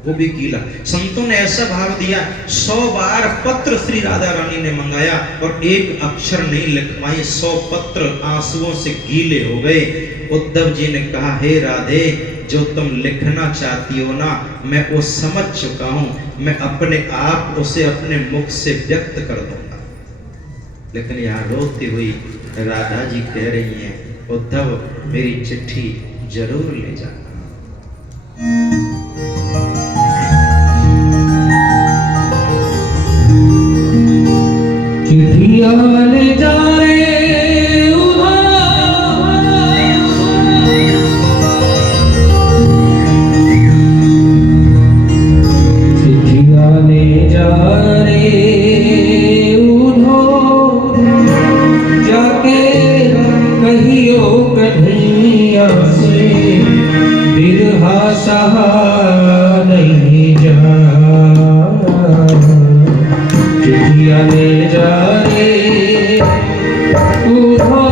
वो भी गीला। संतों ने ऐसा भाव दिया, 100 बार पत्र श्री राधा रानी ने मंगाया और एक अक्षर नहीं लिख पाई। 100 पत्र आंसुओं से गीले हो गए। उद्धव जी ने कहा, हे राधे, जो तुम लिखना चाहती हो ना, मैं वो समझ चुका हूं, मैं अपने आप उसे अपने मुख से व्यक्त कर दूंगा। लेकिन यहाँ रोती हुई राधा जी कह रही हैं, उद्धव मेरी चिट्ठी जरूर ले जाना। चिट्ठियां ले जा रे नहीं जा, चिट्ठियां ले जा रे उधो,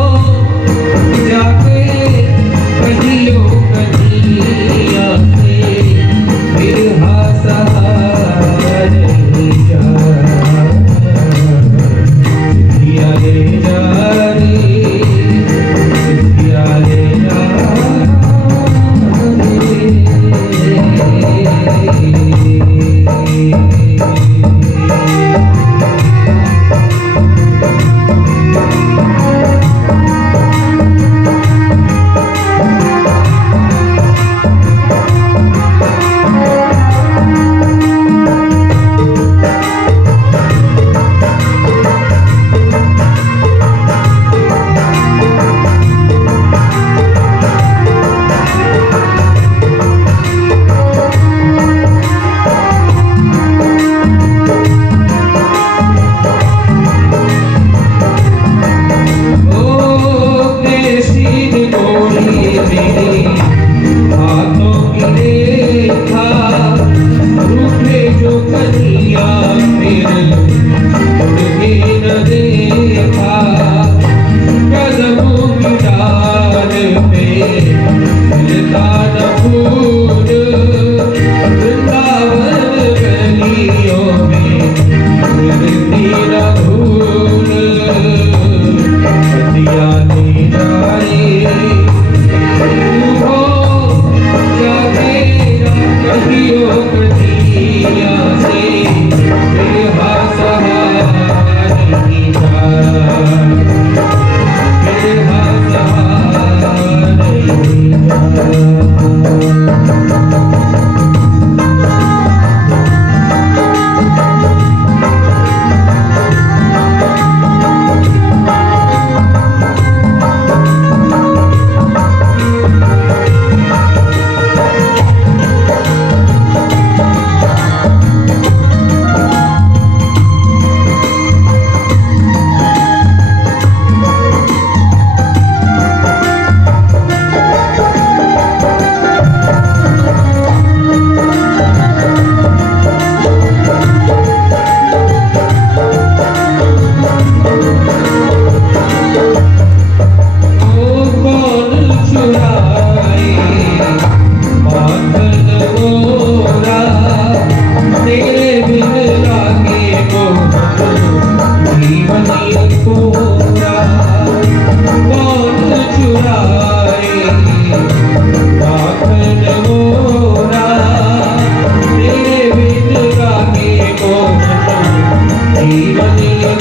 जाके कहियो कन्हैया से, बिरहा सहा नहीं जा, चिट्ठियां ले जा रे, चिट्ठियां ले जा।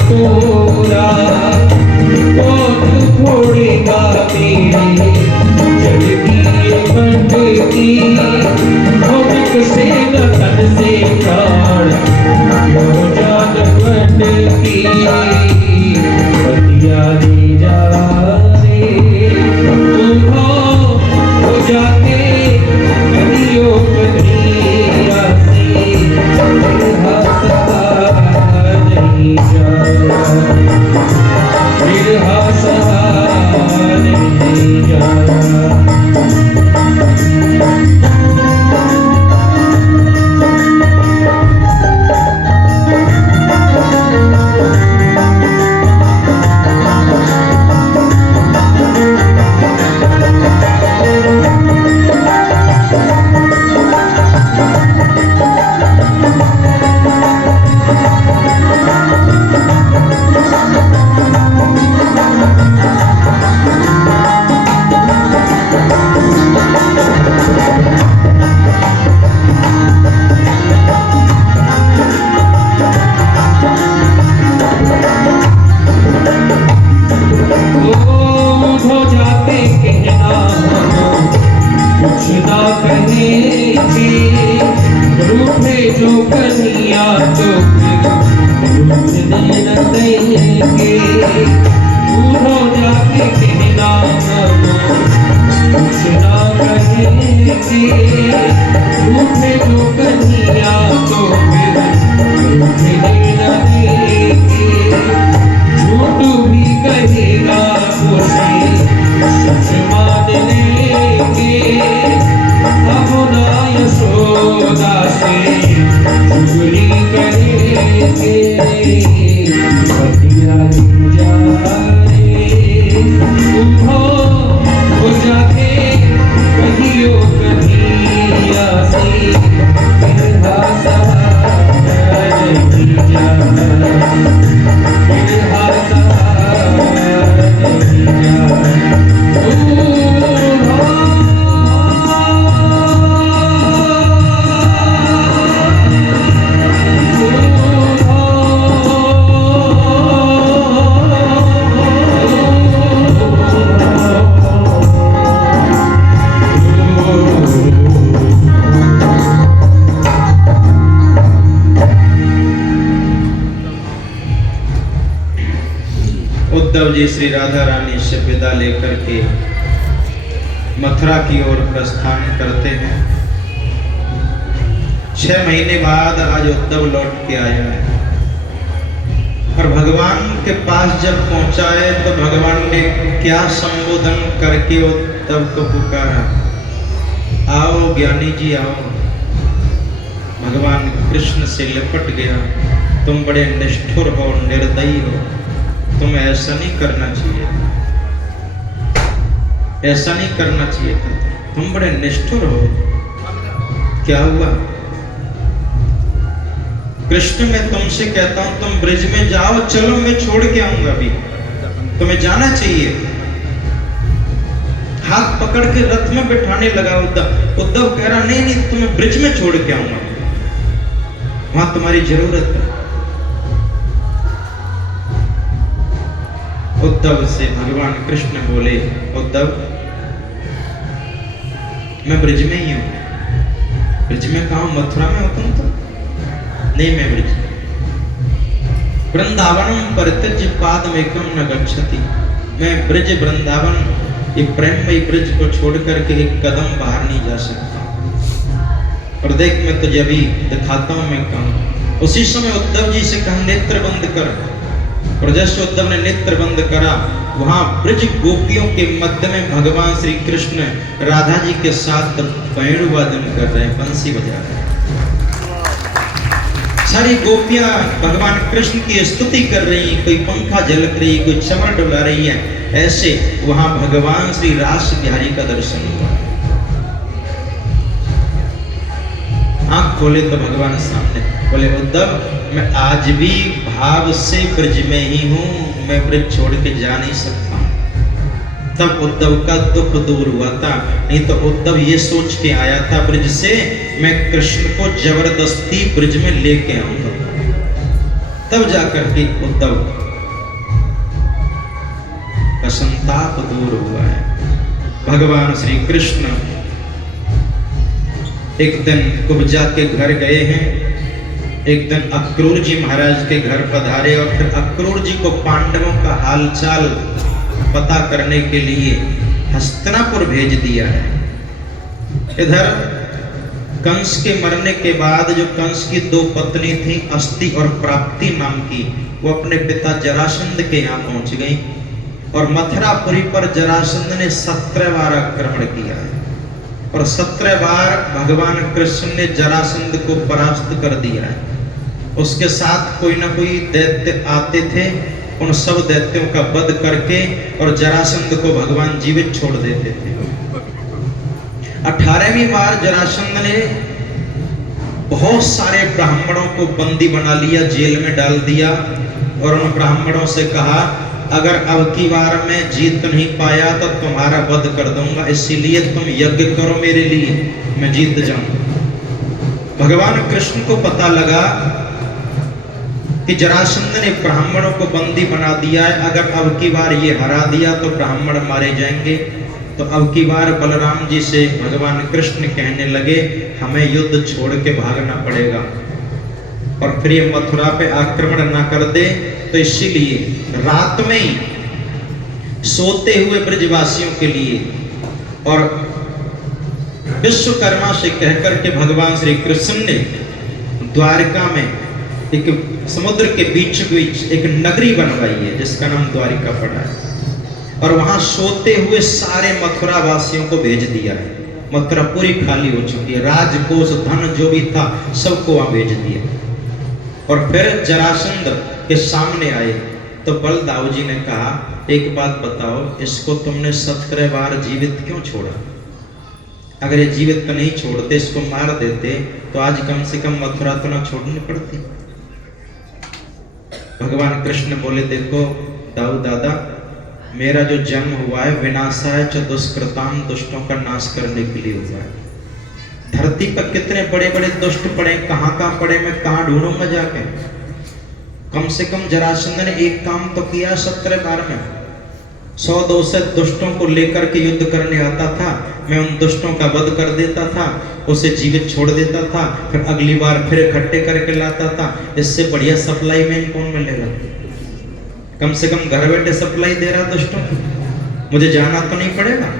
तोरा कौन फोड़ेगा मेरे जग की बंदगी मुझ से न तन से प्राण क्यों जान बंदगी बतिया ले जा रे हो जाके कदियों कदिया से हंसा नहीं जा फिर हंसा नहीं जा जो कन्हैया तो रूठ देना देंगे हो जाके कहना कुछ ना कहेंगे रूठे जो कन्हैया तो रूठ देना देंगे झूठ भी कहेगा उसे सच मान लेंगे अब ना यशोदा से चुगली करेंगे बतिया ले जा रे हो जाके कहियो कन्हैया से फिर हंसा नहीं जा फिर हंसा नहीं जा उद्धव जी श्री राधा रानी से विदा लेकर के मथुरा की ओर प्रस्थान करते हैं। 6 महीने बाद आज उद्धव लौट के आया है और भगवान के पास जब पहुंचा है तो भगवान ने क्या संबोधन करके उद्धव को पुकारा, आओ ज्ञानी जी आओ। भगवान कृष्ण से लिपट गया, तुम बड़े निष्ठुर हो, निर्दयी हो, तुम्हें ऐसा नहीं करना चाहिए, ऐसा नहीं करना चाहिए था, तुम बड़े निष्ठुर हो। क्या हुआ? कृष्ण मैं तुमसे कहता हूं तुम ब्रिज में जाओ, चलो मैं छोड़ के आऊंगा, अभी तुम्हें जाना चाहिए। हाथ पकड़ के रथ में बिठाने लगा उद्धव। उद्धव कह रहा नहीं नहीं तुम्हें ब्रिज में छोड़ के आऊंगा, वहां तुम्हारी जरूरत है। उद्धव से भगवान कृष्ण बोले, उद्धव मैं ब्रिज में ही हूं। ब्रिज में कहा? मथुरा में हो तुम तो? नहीं, मैं ब्रिज में। वृंदावनम परित्यज्य पादमेकं न गच्छति। मैं ब्रिज वृंदावन ये प्रेममयी ब्रिज को छोड़ करके एक कदम बाहर नहीं जा सकता। और देख मैं तुझे अभी दिखाता हूं मैं कहूं। उसी समय उद्धव जी से कहा नेत्र बंद कर। और जैसे उद्धव ने नेत्र बंद करा, वहां ब्रज गोपियों के मध्य में भगवान श्री कृष्ण राधा जी के साथ वेणुवादन कर रहे हैं, बंसी बजा रहे हैं। सारी गोपियां भगवान कृष्ण की स्तुति कर रही हैं, कोई पंखा झलक रही है, कोई चमर डुला रही है। ऐसे वहां भगवान श्री रास बिहारी का दर्शन हुआ। आंख खोले तो भगवान सामने। बोले उद्धव मैं आज भी भाव से ब्रज में ही हूं, मैं ब्रज छोड़ के जा नहीं सकता। तब उद्धव का दुख दूर हुआ था। नहीं तो उद्धव ये सोच के आया था ब्रज से मैं कृष्ण को जबरदस्ती ब्रज में लेके आऊंगा। तब जाकर के उद्धव का संताप दूर हुआ है। भगवान श्री कृष्ण एक दिन कुब्जा के घर गए हैं, एक दिन अक्रूर जी महाराज के घर पधारे और फिर अक्रूर जी को पांडवों का हालचाल पता करने के लिए हस्तिनापुर भेज दिया है। इधर कंस के मरने के बाद जो कंस की दो पत्नी थी अस्ति और प्राप्ति नाम की, वो अपने पिता जरासंध के यहाँ पहुंच गई और मथुरापुरी पर जरासंध ने 17 बार आक्रमण किया है और 17 बार भगवान कृष्ण ने जरासंध को परास्त कर दिया है। उसके साथ कोई ना कोई दैत्य आते थे, उन सब दैत्यों का वध करके और जरासंध को भगवान जीवित छोड़ देते थे। 18वीं बार जरासंध ने बहुत सारे ब्राह्मणों को बंदी बना लिया, जेल में डाल दिया और उन ब्राह्मणों से कहा अगर अब की बार मैं जीत नहीं पाया तो तुम्हारा वध कर दूंगा, इसीलिए तुम यज्ञ करो मेरे लिए, मैं जीत जाऊं। भगवान कृष्ण को पता लगा कि जरासंध ने ब्राह्मणों को बंदी बना दिया है, अगर अब की बार ये हरा दिया तो ब्राह्मण मारे जाएंगे। तो अब की बार बलराम जी से भगवान कृष्ण कहने लगे हमें युद्ध छोड़ के भागना पड़ेगा और फिर ये मथुरा पे आक्रमण ना कर दे, तो इसीलिए रात में ही सोते हुए ब्रजवासियों के लिए और विश्वकर्मा से कहकर के भगवान श्री कृष्ण ने द्वारिका में एक समुद्र के बीच बीच एक नगरी बनवाई है जिसका नाम द्वारिका पड़ा है और वहां सोते हुए सारे मथुरा वासियों को भेज दिया है। मथुरा पूरी खाली हो चुकी है, राजकोष धन जो भी था सबको वहां भेज दिया। और फिर जरासंध के सामने आए तो बलदाऊ जी ने कहा एक बात बताओ, इसको तुमने 17 बार जीवित क्यों छोड़ा? अगर ये जीवित तो नहीं छोड़ते, इसको मार देते तो आज कम से कम मथुरा तो ना छोड़नी पड़ती। भगवान कृष्ण बोले देखो दाऊ दादा, मेरा जो जन्म हुआ है विनाशाय च दुष्कृताम, दुष्टों का नाश करने के लिए हुआ है। धरती पर कितने बड़े बड़े दुष्ट पड़े, कहाँ कहाँ पड़े, मैं कहाँ ढूंढूंगा जाके। कम से कम जरासंध ने एक काम तो किया 17 बार में, 100-200 दुष्टों को लेकर के युद्ध करने आता था, मैं उन दुष्टों का वध कर देता था, उसे जीवित छोड़ देता था, फिर अगली बार फिर इकट्ठे करके लाता था। इससे बढ़िया सप्लाई मैन कौन मिलेगा? कम से कम घर बैठे सप्लाई दे रहा दुष्टों को, मुझे जाना तो नहीं पड़ेगा,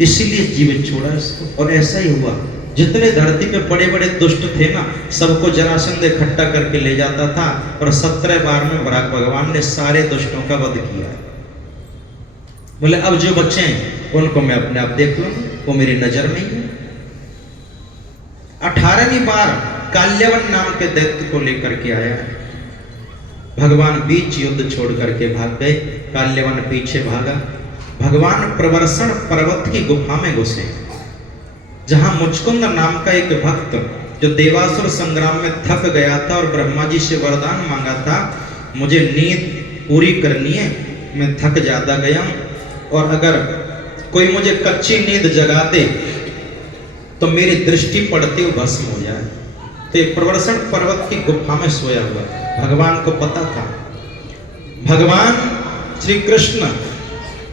इसीलिए जीवित छोड़ा इसको। और ऐसा ही हुआ, जितने धरती पे बड़े बड़े दुष्ट थे ना, सबको जरासंध इकट्ठा करके ले जाता था और 17 बार में भगवान ने सारे दुष्टों का वध किया। बोले अब जो बच्चे हैं उनको मैं अपने आप देख लूंगा, वो मेरी नजर में ही है। 18वीं बार काल्यवन नाम के दैत्य को लेकर के आया है। भगवान बीच युद्ध छोड़ करके भाग गए, काल्यवन पीछे भागा। भगवान प्रवर्षण पर्वत की गुफा में घुसे, जहां मुचकुंद नाम का एक भक्त जो देवासुर संग्राम में थक गया था और ब्रह्मा जी से वरदान मांगा था, मुझे नींद पूरी करनी है, मैं थक ज्यादा गया और अगर कोई मुझे कच्ची नींद जगा दे तो मेरी दृष्टि पड़ती हुई भस्म हो जाए। तो प्रवर्षण पर्वत की गुफा में सोया हुआ, भगवान को पता था। भगवान श्री कृष्ण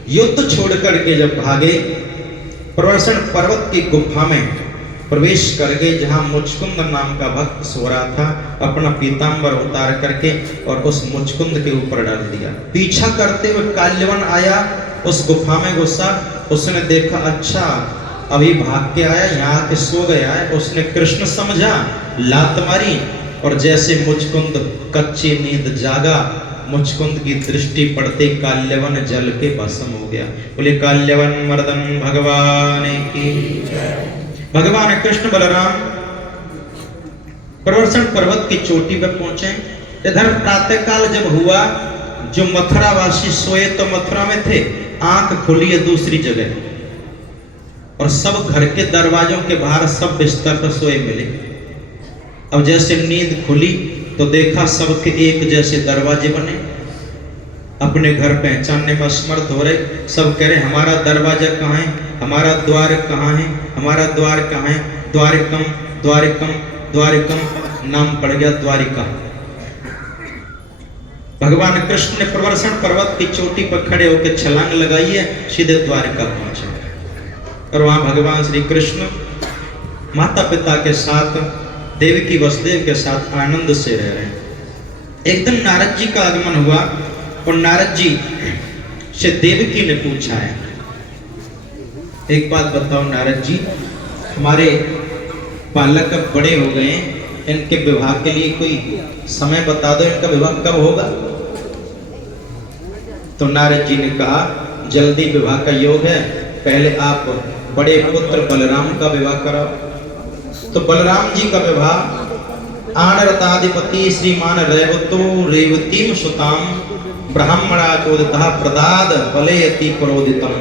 युद्ध छोड़ करके जब भागे, प्रवर्षण पर्वत की गुफा में प्रवेश कर गए, जहां मुचकुंद नाम का भक्त सो रहा था। अपना पीतांबर उतार करके और उस मुचकुंद के ऊपर डाल दिया। पीछा करते हुए काल्यवन आया, उस गुफा में घुसा, उसने देखा अच्छा अभी भाग के आया, यहाँ के सो गया है। उसने कृष्ण समझा, लात मारी और जैसे मुचकुंद कच्ची नींद जागा, मुचकुंद की दृष्टि पड़ते काल्यवन जल के भस्म हो गया। बोले काल्यवन मर्दन भगवान की। भगवान कृष्ण बलराम प्रवर्षण पर्वत की चोटी पर पहुंचे। इधर प्रातः काल जब हुआ, जो मथुरा वासी सोए तो मथुरा में थे, आंख खुली है दूसरी जगह और सब घर के दरवाजों के बाहर सब बिस्तर पर सोए मिले। अब जैसे नींद खुली तो देखा सबके एक जैसे दरवाजे बने, अपने घर पहचानने में असमर्थ हो रहे। सब कह रहे हमारा दरवाजा कहाँ है, हमारा द्वार कहाँ है, हमारा द्वार कहाँ है। द्वारिकम द्वारिकम द्वारिकम नाम पड़ गया द्वारिका। भगवान कृष्ण ने प्रवर्षण पर्वत की चोटी पर खड़े होकर छलांग लगाई है, सीधे द्वारका पहुंचे। और वहां भगवान श्री कृष्ण माता पिता के साथ, देवकी वसुदेव के साथ आनंद से रह रहे हैं। एक दिन नारद जी का आगमन हुआ और नारद जी से देवकी ने पूछा है, एक बात बताओ नारद जी, हमारे बालक अब बड़े हो गए हैं, इनके विवाह के लिए कोई समय बता दो, इनका विवाह कब होगा? तो नारद जी ने कहा, जल्दी विवाह का योग है, पहले आप बड़े पुत्र बलराम का विवाह कराओ। तो बलराम जी का विवाह आनरताधिपति श्रीमान रेवतो रेवतीम सुताम ब्राह्मणा चोदिता प्रदाद बलयति प्रोदितम।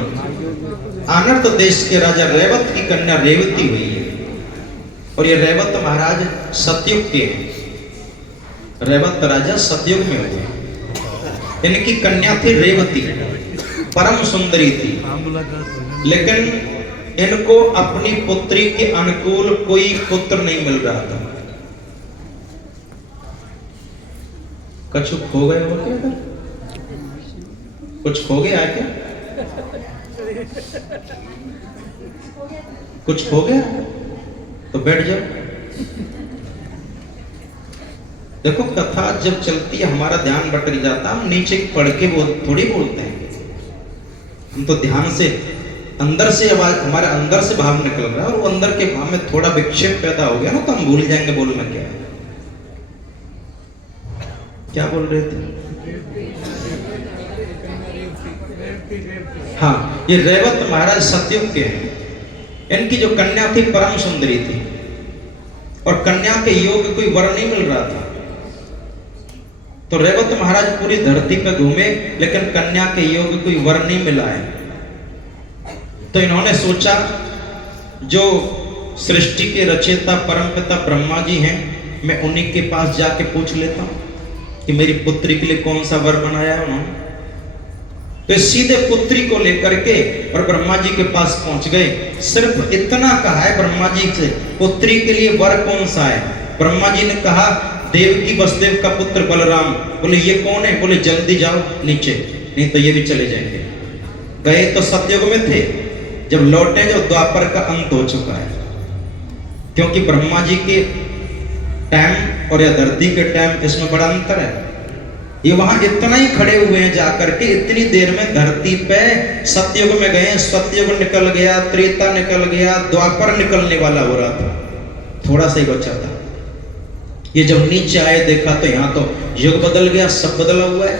आनर्त देश के राजा रेवत की कन्या रेवती हुई है, और ये रेवत महाराज सतयुग के हैं। रेवत राजा सतयुग में हुए। इनकी कन्या थी रेवती, परम सुंदरी थी, लेकिन इनको अपनी पुत्री के अनुकूल कोई पुत्र नहीं मिल रहा था। कछु खो गए हो क्या? कुछ खो गया क्या? कुछ खो गया तो बैठ जाओ। देखो कथा जब चलती है हमारा ध्यान भटक जाता, हम नीचे पढ़ के थोड़ी बोलते हैं, हम तो ध्यान से अंदर से आवाज, हमारे अंदर से भाव निकल रहा है, और वो अंदर के भाव में थोड़ा विक्षेप पैदा हो गया ना, तो हम भूल जाएंगे बोलना क्या है। क्या बोल रहे थे? हाँ, ये रेवत महाराज सतयुग के हैं। इनकी जो कन्या थी परम सुंदरी थी, और कन्या के योग कोई वर नहीं मिल रहा था। तो रेवत महाराज पूरी धरती पर घूमे, लेकिन कन्या के योग कोई वर नहीं मिला है। तो इन्होंने सोचा, जो सृष्टि के रचयिता परमपिता ब्रह्मा जी हैं, मैं उन्हीं के पास जाके पूछ लेता हूं कि मेरी पुत्री के लिए कौन सा वर बनाया है उन्होंने। तो सीधे पुत्री को लेकर के और ब्रह्मा जी के पास पहुंच गए। सिर्फ इतना कहा है ब्रह्मा जी से, पुत्री के लिए वर कौन सा है? ब्रह्मा जी ने कहा, देवकी वसुदेव का पुत्र बलराम। बोले ये कौन है? बोले जल्दी जाओ नीचे, नहीं तो ये भी चले जाएंगे। गए तो सतयुग में थे, जब लौटे जो द्वापर का अंत हो चुका है, क्योंकि ब्रह्मा जी के टाइम और या धरती के टाइम, इसमें बड़ा अंतर है। ये वहां इतना ही खड़े हुए हैं जाकर के, इतनी देर में धरती पे सतयुग में गए। सतयुग निकल गया, त्रेता निकल गया, द्वापर निकलने वाला हो रहा था, थोड़ा सा ही बचा था। ये जब नीचे आए देखा तो यहाँ तो युग बदल गया, सब बदला हुआ है।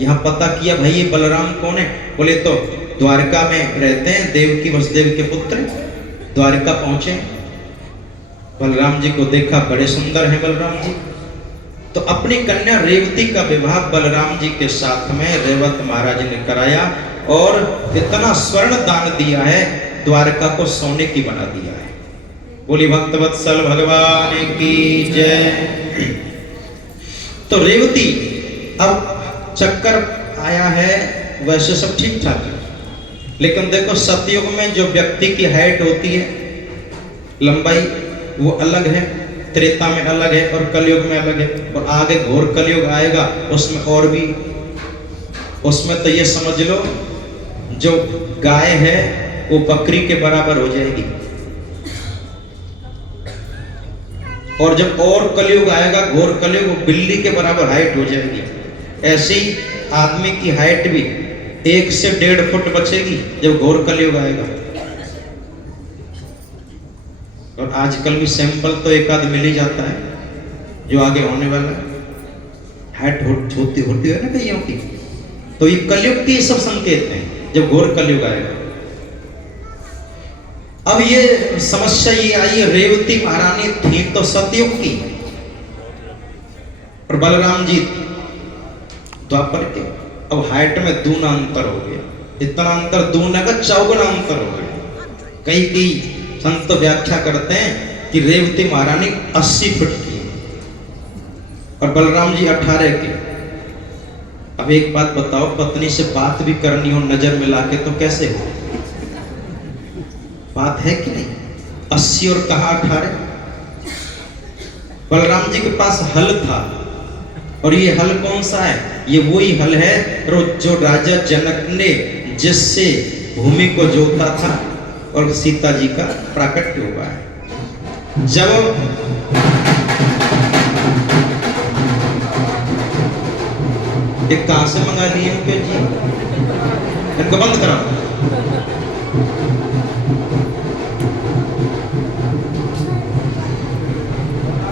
यहाँ पता किया, भाई ये बलराम कौन है? बोले तो द्वारका में रहते हैं, देवकी वसुदेव के पुत्र। द्वारका पहुंचे, बलराम जी को देखा, बड़े सुंदर हैं बलराम जी। तो अपनी कन्या रेवती का विवाह बलराम जी के साथ में रेवत महाराज ने कराया, और इतना स्वर्ण दान दिया है, द्वारका को सोने की बना दिया है। बोली भक्तवत्सल भगवान की जय। तो रेवती, अब चक्कर आया है, वैसे सब ठीक ठाक है, लेकिन देखो सतयुग में जो व्यक्ति की हाइट होती है, लंबाई, वो अलग है, त्रेता में अलग है, और कलयुग में अलग है। और आगे घोर कलयुग आएगा, उसमें और भी, उसमें तो ये समझ लो, जो गाय है वो बकरी के बराबर हो जाएगी, और जब और कलयुग आएगा, घोर कलयुग, वो बिल्ली के बराबर हाइट हो जाएगी। ऐसी आदमी की हाइट भी 1 से 1.5 फुट बचेगी जब घोर कलयुग आएगा। और आजकल भी सैंपल तो एक आध मिल ही जाता है, जो आगे होने वाला है, हाइट होती है ना कईयों की। तो ये कलयुग के सब संकेत हैं, जब घोर कलयुग आएगा। अब ये समस्या ये आई, रेवती महारानी थी तो सतयुग की, और बलराम जी द्वापर के। अब हाइट में दूना अंतर हो गया, इतना अंतर दूना का 4 अंतर हो गया। कई संत तो व्याख्या करते हैं कि रेवती महारानी 80 फुट की और बलराम जी 18 के। अब एक बात बताओ, पत्नी से बात भी करनी हो नजर मिला के तो कैसे हो? बात है कि नहीं? 80 और कहा 18। बलराम जी के पास हल था, और ये हल कौन सा है? ये वही हल है जो राजा जनक ने जिससे भूमि को जोता था और सीता जी का प्राकट्य हुआ है। जब ये कहां से मंगा लिए जी, इनको बंद कराओ।